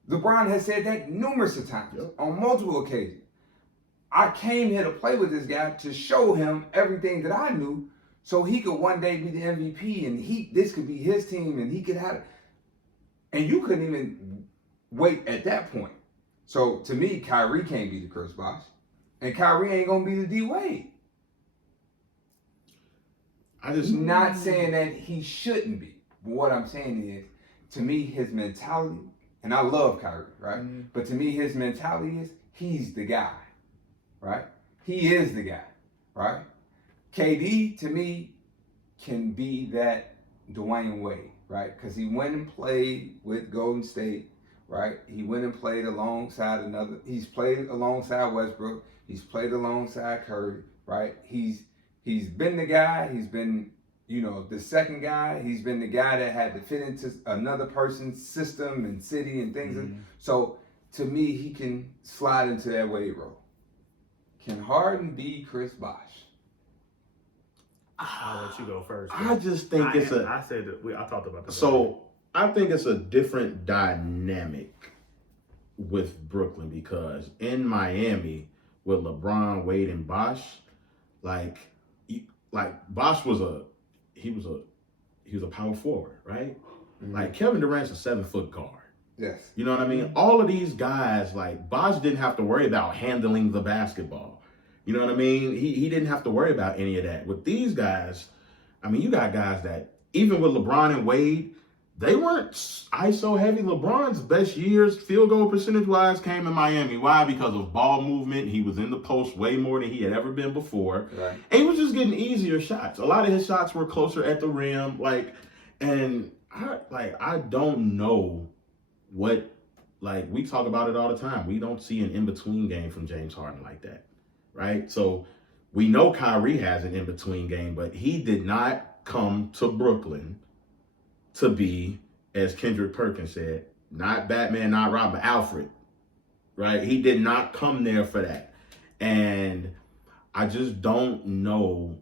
LeBron has said that numerous of times, on multiple occasions. I came here to play with this guy to show him everything that I knew, so he could one day be the MVP, and this could be his team, and he could have it. And you couldn't even wait at that point. So to me, Kyrie can't be the Chris Bosh, and Kyrie ain't gonna be the D-Wade. Not saying that he shouldn't be, but what I'm saying is, to me, his mentality, and I love Kyrie, right? But to me, his mentality is he's the guy, right? He is the guy, right? KD, to me, can be that Dwayne Wade, right? Because he went and played with Golden State, right? He went and played alongside he's played alongside Westbrook. He's played alongside Curry, right? He's been the guy. He's been, the second guy. He's been the guy that had to fit into another person's system and city and things. So, to me, he can slide into that Wade role. Can Harden be Chris Bosh? I'll let you go first. I just think I talked about this. So, I think it's a different dynamic with Brooklyn, because in Miami with LeBron, Wade, and Bosh, like Bosh was a power forward, right? Like Kevin Durant's a 7-foot guard. Yes. You know what I mean? All of these guys, like Bosh didn't have to worry about handling the basketball. You know what I mean? He didn't have to worry about any of that. With these guys, I mean, you got guys that, even with LeBron and Wade, they weren't ISO heavy. LeBron's best years, field goal percentage-wise, came in Miami. Why? Because of ball movement. He was in the post way more than he had ever been before. Right. And he was just getting easier shots. A lot of his shots were closer at the rim. I don't know what, we talk about it all the time. We don't see an in-between game from James Harden like that, right? So we know Kyrie has an in-between game, but he did not come to Brooklyn to be, as Kendrick Perkins said, not Batman, not Robin, but Alfred, right? He did not come there for that. And I just don't know,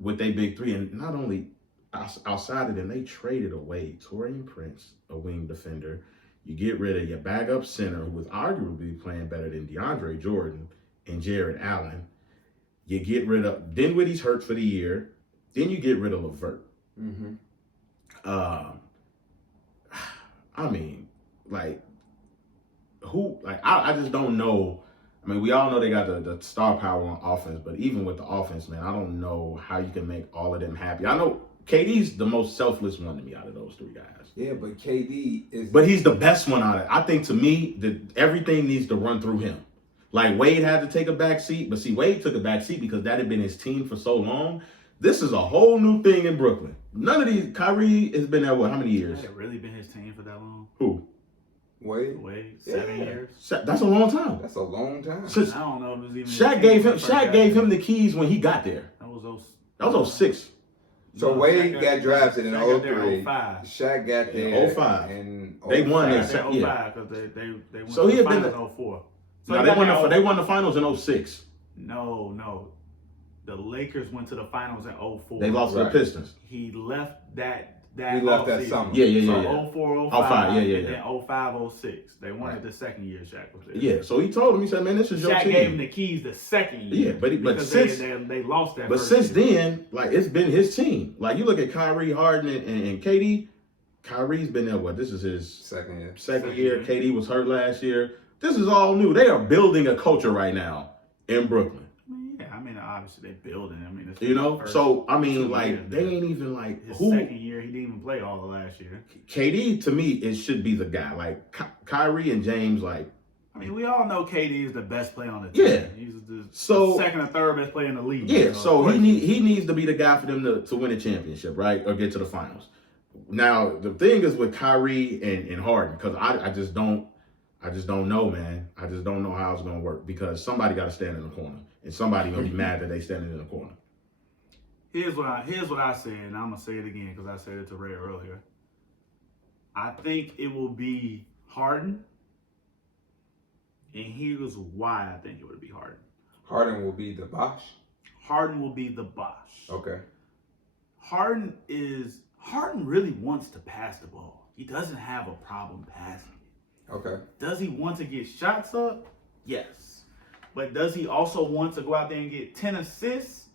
with they big three. And not only outside of them, they traded away Taurean Prince, a wing defender. You get rid of your backup center, who was arguably playing better than DeAndre Jordan and Jared Allen. You get rid of Dinwiddie's hurt for the year. Then you get rid of LeVert. Mm-hmm. I mean, like, who? Like, I just don't know. I mean, we all know they got the star power on offense, but even with the offense, man, I don't know how you can make all of them happy. I know KD's the most selfless one to me out of those three guys. Yeah, but KD is. But he's the best one out of it. I think to me, everything needs to run through him. Like Wade had to take a back seat, but see, Wade took a back seat because that had been his team for so long. This is a whole new thing in Brooklyn. None of these. Kyrie has been there, what, how many years? Has it really been his team for that long? Who? Wade? 7 years? That's a long time. That's a long time. I don't know if it was even. Shaq gave him the keys when he got there. That was 06. So Wade got drafted in 03. 05. Shaq got there 05. in They won They that. got Yeah. because they won So he the had been finals in 04. So No, he they got won the finals in 06. No. The Lakers went to the finals in 04. They lost to the Right. Pistons. He left that He left that offseason. summer. Yeah. So 04, 05, 05, yeah. and then 05, 06. They won it the second year Shaq was there. Yeah, so he told him, he said, man, this is your Shaq team. gave him the keys the second year. Yeah, but because since- they lost that But first since year. then, like, it's been his team. Like, you look at Kyrie, Harden, and KD. Kyrie's been there, what? This is his Second year. second year. KD was hurt last year. This is all new. They are building a culture right now in Brooklyn. I mean, obviously they building. I mean, it's You know? first So, I mean, 2 like, years they there. ain't even, like, His who? second year, he didn't even play all of last year. KD, to me, it should be the guy. Like, Kyrie and James, like, I mean, we all know KD is the best player on the team. Yeah. He's the So- second or third best player in the league. yeah, of so course he needs to be the guy for them to win a championship, right? Or get to the finals. Now, the thing is with Kyrie and Harden, because I just don't know, man. I just don't know how it's gonna work because somebody gotta stand in the corner. And somebody gonna be mad that they standing in the corner. Here's what I said, and I'm gonna say it again because I said it to Ray earlier. I think it will be Harden, and here's why I think it would be Harden. Harden will be the Bosh. Harden will be the Bosh. Okay. Harden really wants to pass the ball. He doesn't have a problem passing it. Okay. Does he want to get shots up? Yes. But does he also want to go out there and get 10 assists?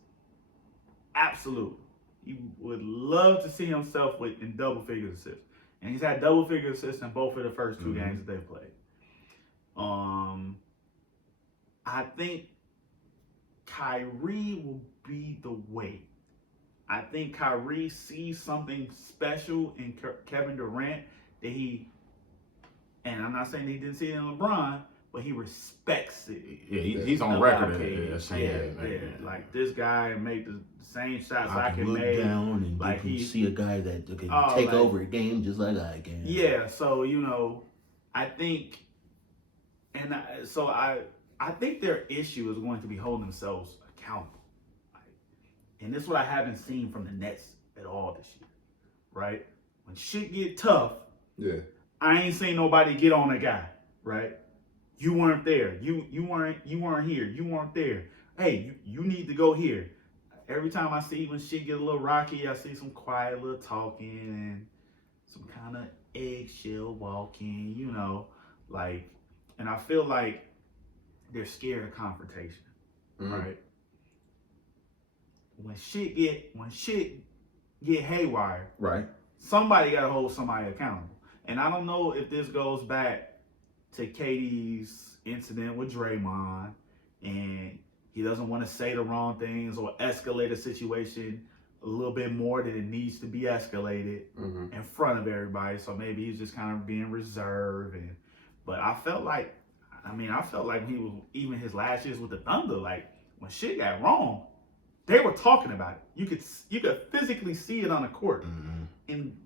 Absolutely. He would love to see himself in double figure assists. And he's had double figure assists in both of the first two games that they've played. I think Kyrie will be the weight. I think Kyrie sees something special in Kevin Durant that and I'm not saying he didn't see it in LeBron, but he respects it. Yeah, he's on record as saying that. Like this guy make the same shots I can look make. down and like you can see a guy that can Oh, take like- over a game just like I can. Yeah, so I think, and I think their issue is going to be holding themselves accountable. And this is what I haven't seen from the Nets at all this year, right? When shit get tough, Yeah. I ain't seen nobody get on a guy, right? You weren't there. You weren't here. You weren't there. Hey, you need to go here. Every time I see when shit get a little rocky, I see some quiet little talking and some kind of eggshell walking, and I feel like they're scared of confrontation, right? When shit get haywire, Right. somebody got to hold somebody accountable. And I don't know if this goes back to KD's incident with Draymond and he doesn't want to say the wrong things or escalate a situation a little bit more than it needs to be escalated in front of everybody. So maybe he's just kind of being reserved. But I felt like when he was even his last years with the Thunder, like when shit got wrong, they were talking about it. You could physically see it on the court, and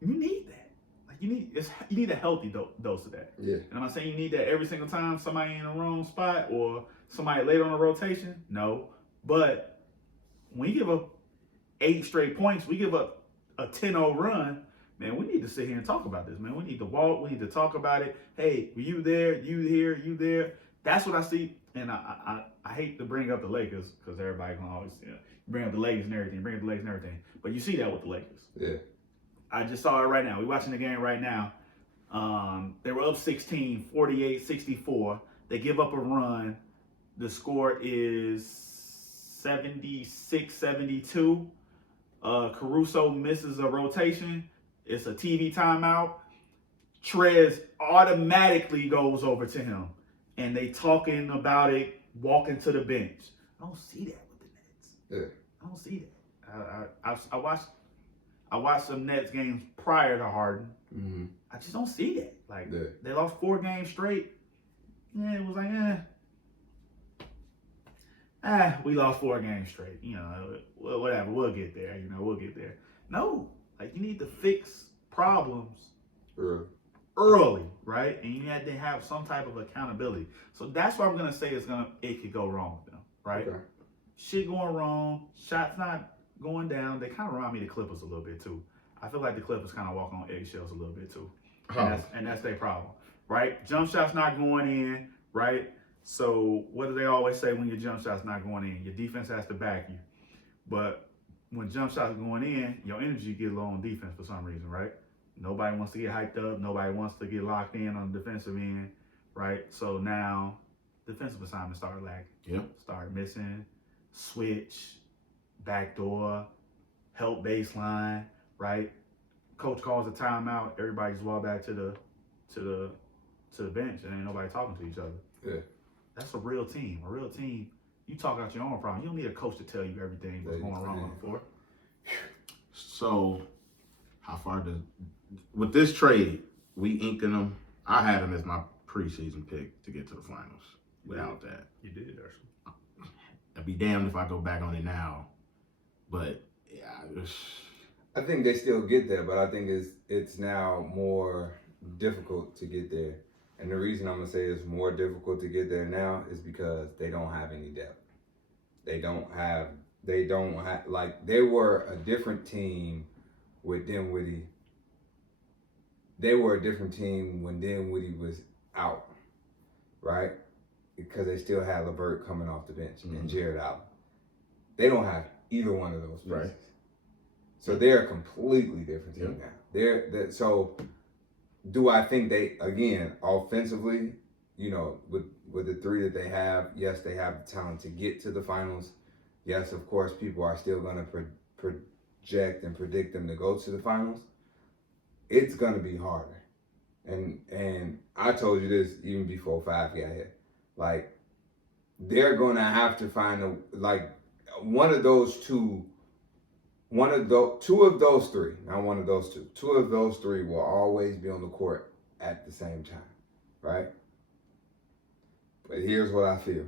you need that. Like you need a healthy dose of that. Yeah. And I'm not saying you need that every single time somebody in the wrong spot or somebody later on the rotation. No, but when you give up 8 straight points, we give up a 10-0 run. Man, we need to sit here and talk about this, man. We need to walk. We need to talk about it. Hey, were you there? You here? You there? That's what I see. And I hate to bring up the Lakers because everybody can always bring up the Lakers and everything. But you see that with the Lakers. Yeah. I just saw it right now. We're watching the game right now. They were up 16, 48-64. They give up a run. The score is 76, 72. Caruso misses a rotation. It's a TV timeout. Trez automatically goes over to him. And they talking about it, walking to the bench. I don't see that with the Nets. Yeah. I don't see that. I watched some Nets games prior to Harden. Mm-hmm. I just don't see that. Like, they lost 4 games straight. Yeah, it was like, we lost 4 games straight. You know, whatever. We'll get there. You know, we'll get there. No, like, you need to fix problems early, right? And you had to have some type of accountability. So that's why I'm gonna say it could go wrong with them, right? Okay. Shit going wrong, shots not going down. They kind of remind me of the Clippers a little bit too. I feel like the Clippers kind of walk on eggshells a little bit too, and that's their problem, right? Jump shots not going in, right? So what do they always say when your jump shot's not going in? Your defense has to back you. But when jump shots going in, your energy get low on defense for some reason, right? Nobody wants to get hyped up. Nobody wants to get locked in on the defensive end, right? So now defensive assignments start lagging. Yep. Start missing, switch, backdoor, help baseline, right? Coach calls a timeout. Everybody just walk back to the bench, and ain't nobody talking to each other. Yeah. That's a real team. A real team, you talk out your own problem. You don't need a coach to tell you everything that's going wrong on the floor. So, how far with this trade, we inking them. I had them as my preseason pick to get to the finals. Without that, you did, Darcy. I'd be damned if I go back on it now. But yeah, I think they still get there, but I think it's now more difficult to get there. And the reason I'm gonna say it's more difficult to get there now is because they don't have any depth. They don't have like, they were a different team with Dinwiddie. They were a different team when Dinwiddie was out, right? Because they still had LeVert coming off the bench and Jared Allen. They don't have either one of those pieces. Right. So they're a completely different team now. They're so. Do I think they, again, offensively, you know, with the 3 that they have, yes, they have the talent to get to the finals. Yes, of course, people are still going to project and predict them to go to the finals. It's going to be harder. And I told you this even before 5 got here. Like, they're going to have to find two of those 3, not one of those 2. 2 of those 3 will always be on the court at the same time, right? But here's what I feel.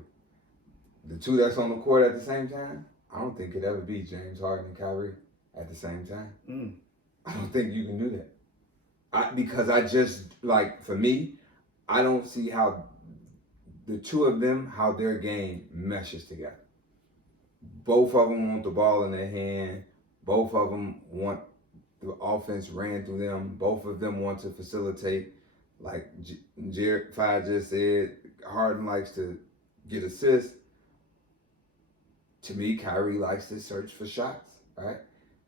The 2 that's on the court at the same time, I don't think it'd ever be James Harden and Kyrie at the same time. I don't think you can do that. Because I just, like, for me, I don't see how the 2 of them, how their game meshes together. Both of them want the ball in their hand. Both of them want the offense ran through them. Both of them want to facilitate. Like Goodf3llas just said, Harden likes to get assists. To me, Kyrie likes to search for shots, right?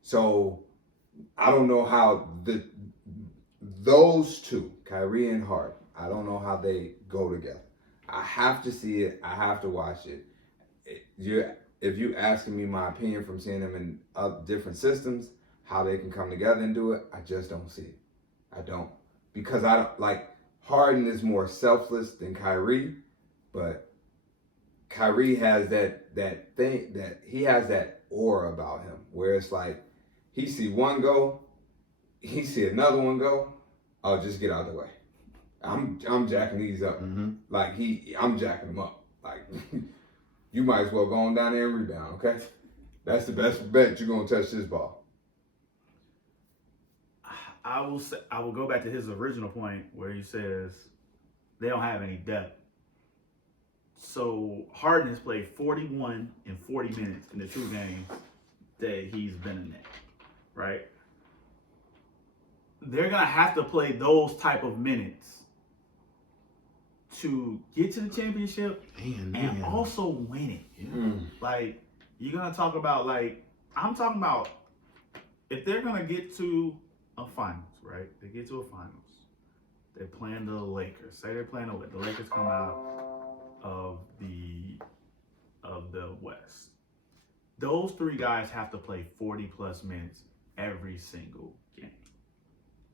So I don't know how those 2, Kyrie and Harden, I don't know how they go together. I have to see it. I have to watch it. If you asking me my opinion from seeing them in different systems, how they can come together and do it, I just don't see it. I don't. Because I don't, like, Harden is more selfless than Kyrie, but Kyrie has that thing, that he has that aura about him where it's like, he see one go, he see another one go, oh, just get out of the way. I'm jacking these up. Like, I'm jacking them up. Like, you might as well go on down there and rebound, okay? That's the best bet you're going to touch this ball. I will go back to his original point where he says they don't have any depth. So Harden has played 41 and 40 minutes in the 2 games that he's been in that, right? They're going to have to play those type of minutes to get to the championship and also win it. Yeah. Like, you're going to talk about, like, I'm talking about if they're going to get to a finals, right? They get to a finals. They're playing the Lakers. Say they're playing the Lakers come out of the West. those three guys have to play 40-plus minutes every single game.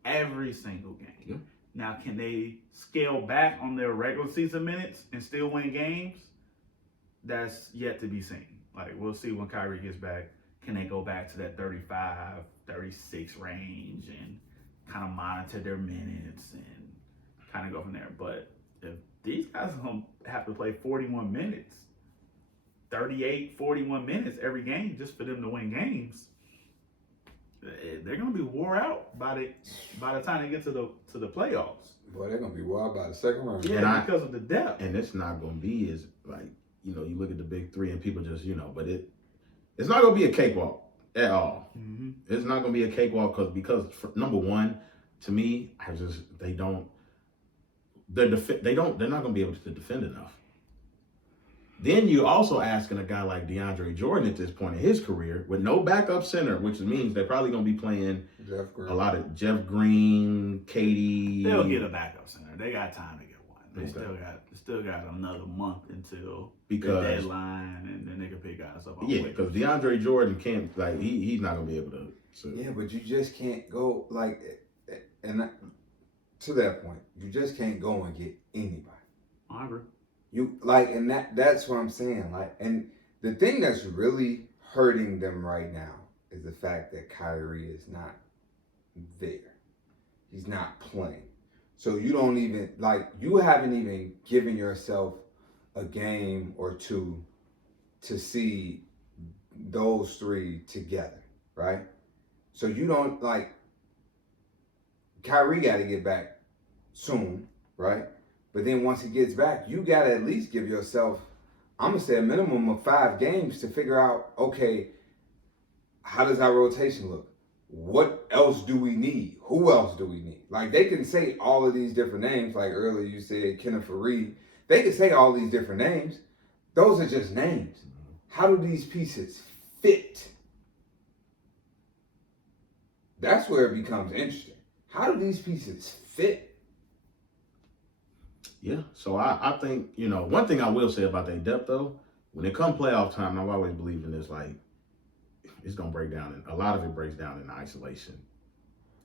Every single game. Yeah. Now, can they scale back on their regular season minutes and still win games? That's yet to be seen. Like, we'll see when Kyrie gets back. Can they go back to that 35, 36 range and kind of monitor their minutes and kind of go from there? But if these guys are going to have to play 41 minutes, 38, 41 minutes every game just for them to win games, they're going to be wore out by the time they get to the playoffs. Boy, they're going to be wore out by the second round. Yeah, because of the depth. And it's not going to be as, like, you know, you look at the big three and people just, you know, but it's not going to be a cakewalk at all. Mm-hmm. It's not going to be a cakewalk because number one, to me, they're not going to be able to defend enough. Then you're also asking a guy like DeAndre Jordan at this point in his career with no backup center, which means they're probably going to be playing a lot of Jeff Green, KD. They'll get a backup center. They got time to get one. They still got another month until the deadline, and then they can pick guys up. Yeah, because DeAndre Jordan can't, like, he's not going to be able to. So. Yeah, but you just can't go, like, and to that point, you just can't go and get anybody. I agree. You like, and that's what I'm saying. Like, and the thing that's really hurting them right now is the fact that Kyrie is not there. He's not playing. So you don't even, like, you haven't even given yourself a game or two to see those three together, right? So you don't, like, Kyrie got to get back soon, right? But then once he gets back, you got to at least give yourself, I'm going to say a minimum of 5 games to figure out, okay, how does our rotation look? What else do we need? Who else do we need? Like, they can say all of these different names. Like earlier you said Kenneth Faried. They can say all these different names. Those are just names. How do these pieces fit? That's where it becomes interesting. How do these pieces fit? Yeah, so I think, you know, one thing I will say about their depth, though, when it comes playoff time, I've always believed in this, like, it's going to break down. And a lot of it breaks down in isolation.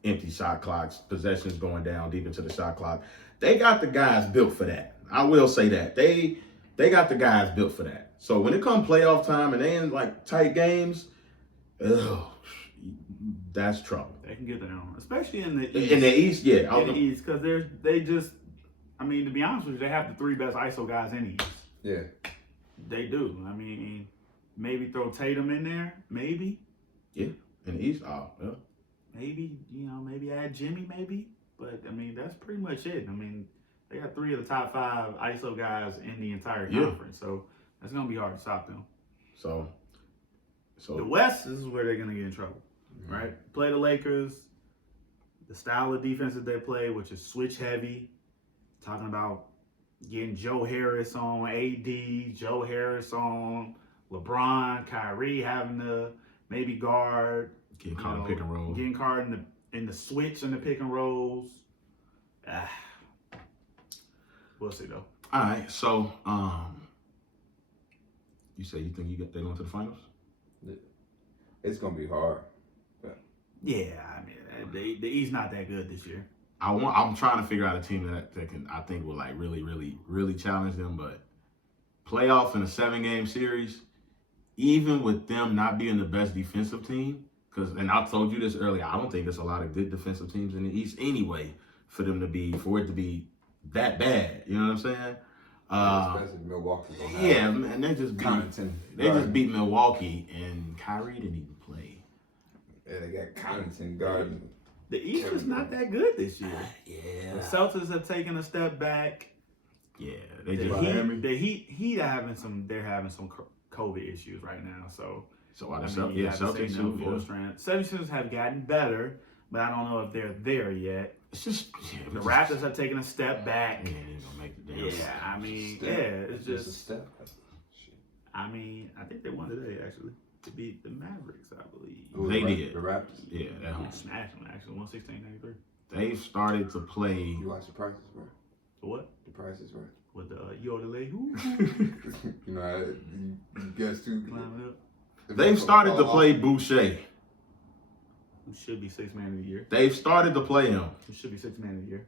Empty shot clocks, possessions going down deep into the shot clock. They got the guys built for that. I will say that. They got the guys built for that. So when it comes playoff time and they in, like, tight games, that's trouble. They can get there, especially in the East. In the East, yeah. In the East, because they just, I mean, to be honest with you, they have the 3 best ISO guys in the East. Yeah. They do. I mean, maybe throw Tatum in there. Maybe. Yeah. In the East, yeah. Maybe, you know, maybe add Jimmy, maybe. But, I mean, that's pretty much it. I mean, they got 3 of the top 5 ISO guys in the entire conference. So, that's going to be hard to stop them. So the West, this is where they're going to get in trouble, right? Play the Lakers. The style of defense that they play, which is switch heavy. Talking about getting Joe Harris on AD, Joe Harris on LeBron, Kyrie having to maybe guard. Getting caught in pick and roll. Getting caught in the switch and the pick and rolls. We'll see, though. All right, so you say you think they're going to the finals? It's going to be hard. Yeah, I mean, the East not that good this year. I'm trying to figure out a team that can, I think, will, like, really, really, really challenge them. But playoff in a 7-game series, even with them not being the best defensive team, and I told you this earlier, I don't think there's a lot of good defensive teams in the East anyway for it to be that bad. You know what I'm saying? Especially Milwaukee. Yeah, man, they just beat Milwaukee, and Kyrie didn't even play. Yeah, they got Connaughton guarding. The East is not that good this year. Yeah. The Celtics have taken a step back. Yeah, the Heat are having some COVID issues right now. So Celtics too. Full strength. 76ers have gotten better, but I don't know if they're there yet. It's just the Raptors have taken a step back. Yeah, they gonna make the damn. Yeah, I mean, step. It's just a step. I mean, I think they won today actually to beat the Mavericks, I believe. They did. The Raptors. Yeah, at home. Smashed them actually, 116-93. They've started to play. You watch the prices, bro? For what? The prices, right? With the Yodelay, who? You know, you guess too. Climbing up. They've started to play Boucher. Who should be 6th man of the year. They've started to play him. Who should be 6th man of the year.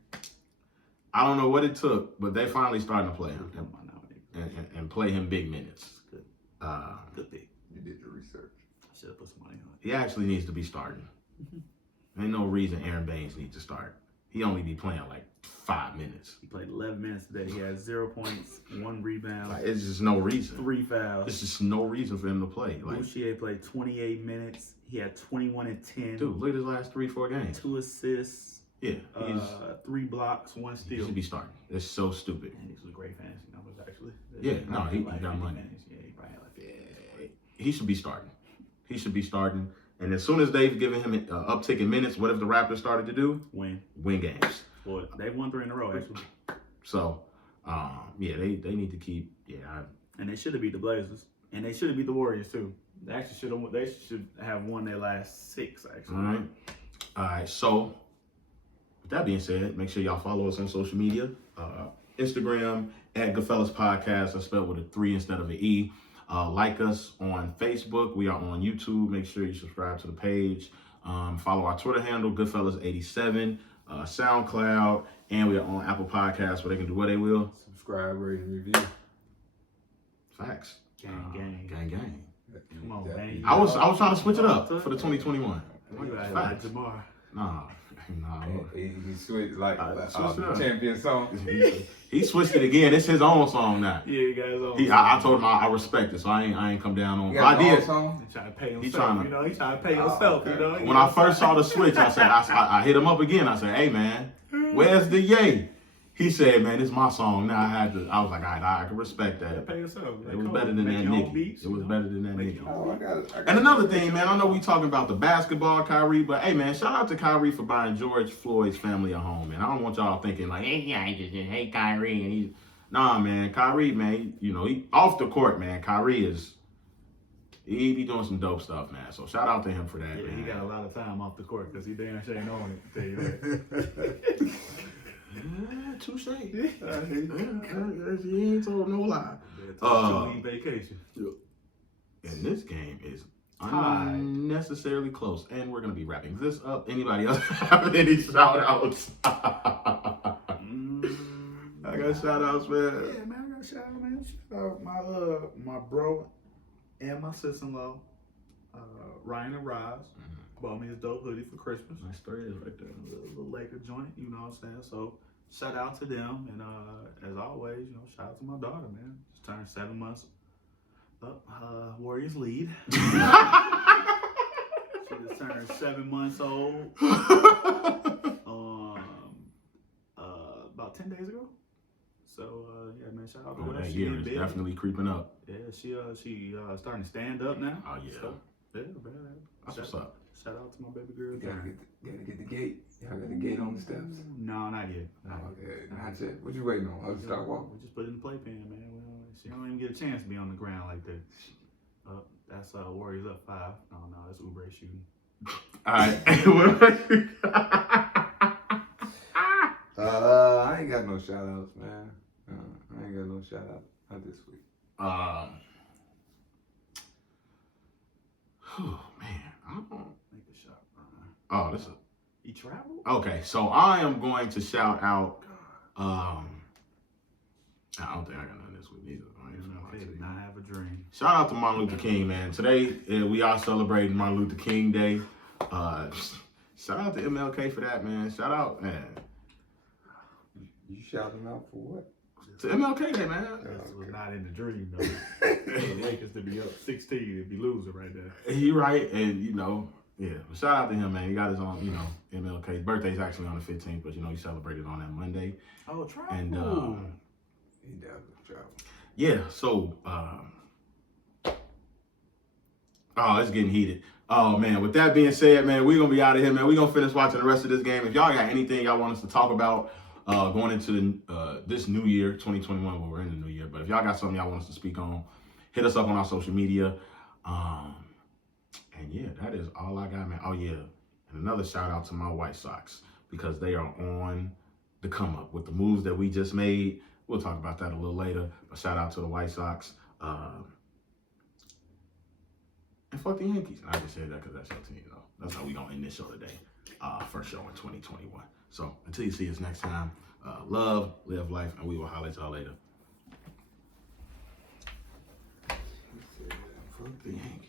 I don't know what it took, but they finally starting to play him and play him big minutes. Good. Good pick. You did your research. I should have put some money on it. He actually needs to be starting. Ain't no reason Aaron Baines needs to start. He only be playing like 5 minutes. He played 11 minutes today. He had 0 points, 1 rebound. Like, it's just no reason. 3 fouls. There's just no reason for him to play. Like, Boucher played 28 minutes. He had 21 and 10. dude, look at his last 3-4 games. 2 assists. Yeah, 3 blocks, 1 he steal. should be starting. It's so stupid. And these are great fantasy numbers, actually. Yeah, no, he got 50 money. fantasy. Yeah, he probably had like 50. He should be starting. He should be starting. And as soon as they've given him an uptick in minutes, what have the Raptors started to do? Win games. Well, they've won 3 in a row, actually. So, yeah, they need to keep. And they should have beat the Blazers. And they should have beat the Warriors, too. They should have won their last 6, actually. All right. So, with that being said, make sure y'all follow us on social media. Instagram at Goodf3llas Podcast. That's spelled with a 3 instead of an E. Like us on Facebook. We are on YouTube. Make sure you subscribe to the page. Follow our Twitter handle, Goodfellas87, SoundCloud, and we are on Apple Podcasts where they can do what they will. Subscribe, rate, and review. Facts. Gang. Come on, man. I was trying to switch it up for the 2021. Like Jamar. Nah. He switched like switched it up. champion song. He switched it again. It's his own song now. Yeah, you guys all. I told him I respect it, so I ain't come down on. You But I got his own did. song? He trying to pay himself. He trying to- you know, he trying to pay himself. okay. You know. When I first saw the switch, I said I hit him up again. I said, "Hey man, where's the yay?" He said, "Man, it's my song." Now I was like, "All right, I can respect that." Pay yourself. It was better than that Nicki. It was better than that Nicki. Oh, I got it. And another thing, man, I know we talking about the basketball, Kyrie, but hey, man, shout out to Kyrie for buying George Floyd's family a home, man. I don't want y'all thinking like, hey, yeah, I just hate Kyrie, and he's nah, man. Kyrie, man, he off the court, man. Kyrie he be doing some dope stuff, man. So shout out to him for that. Yeah, man. he got a lot of time off the court because he damn sure ain't on it. Tell you that. Touche. He ain't told no lie. 2-week vacation. And this game is Tied. unnecessarily close. And we're going to be wrapping this up. Anybody else have any shout outs? I got shout outs, man. Yeah, man, I got a shout out, man. Shout out my bro and my sister-in-law, Ryan and Roz. Bought me his dope hoodie for Christmas. Nice story is right there. A little Laker joint, you know what I'm saying? So shout out to them, and as always, shout out to my daughter, man. Just turned 7 months up. Warriors lead. She just turned 7 months old. About 10 days ago. So yeah, man, shout out to her. That She year did is big. definitely creeping up. Yeah, she starting to stand up now. Oh yeah, So, yeah, man. that's what's up. Shout out to my baby girl. Gotta get the gate. Y'all got the gate on the steps. No, not yet. Okay, not yet. What you waiting on? I'll start walking. We just put it in the playpen, man. She don't even get a chance to be on the ground like that. That's Warriors up 5. No, that's Oubre shooting. All right. I ain't got no shout outs, man. I ain't got no shout out. Not this week. Man, I don't. Make a shot. Oh, this is. He traveled? Okay, so I am going to shout out. I don't think I got nothing this week either. I ain't gonna lie to you. I have a dream. Shout out to Martin Luther King, man. Today we are celebrating Martin Luther King Day. Shout out to MLK for that, man. Shout out, man. You shouting out for what? To MLK Day, man. This was not in the dream, though. The Lakers to be up 16 and be losing right there. He right, and yeah. Shout out to him, man. He got his own, MLK. His birthday's actually on the 15th, but he celebrated on that Monday. Oh, travel. And He definitely travel. yeah, so it's getting heated. Oh man, with that being said, man, we're gonna be out of here, man. We're gonna finish watching the rest of this game. If y'all got anything y'all want us to talk about going into this new year, 2021, well, we're in the new year, but if y'all got something y'all want us to speak on, hit us up on our social media. And yeah, that is all I got, man. Oh yeah, and another shout out to my White Sox because they are on the come up with the moves that we just made. We'll talk about that a little later, but shout out to the White Sox. And And fuck the Yankees. And I just said that because that's your team, though. That's how we gonna end this show today. First show in 2021. So until you see us next time, love, live life, and we will holler at y'all later. Fuck the Yankees.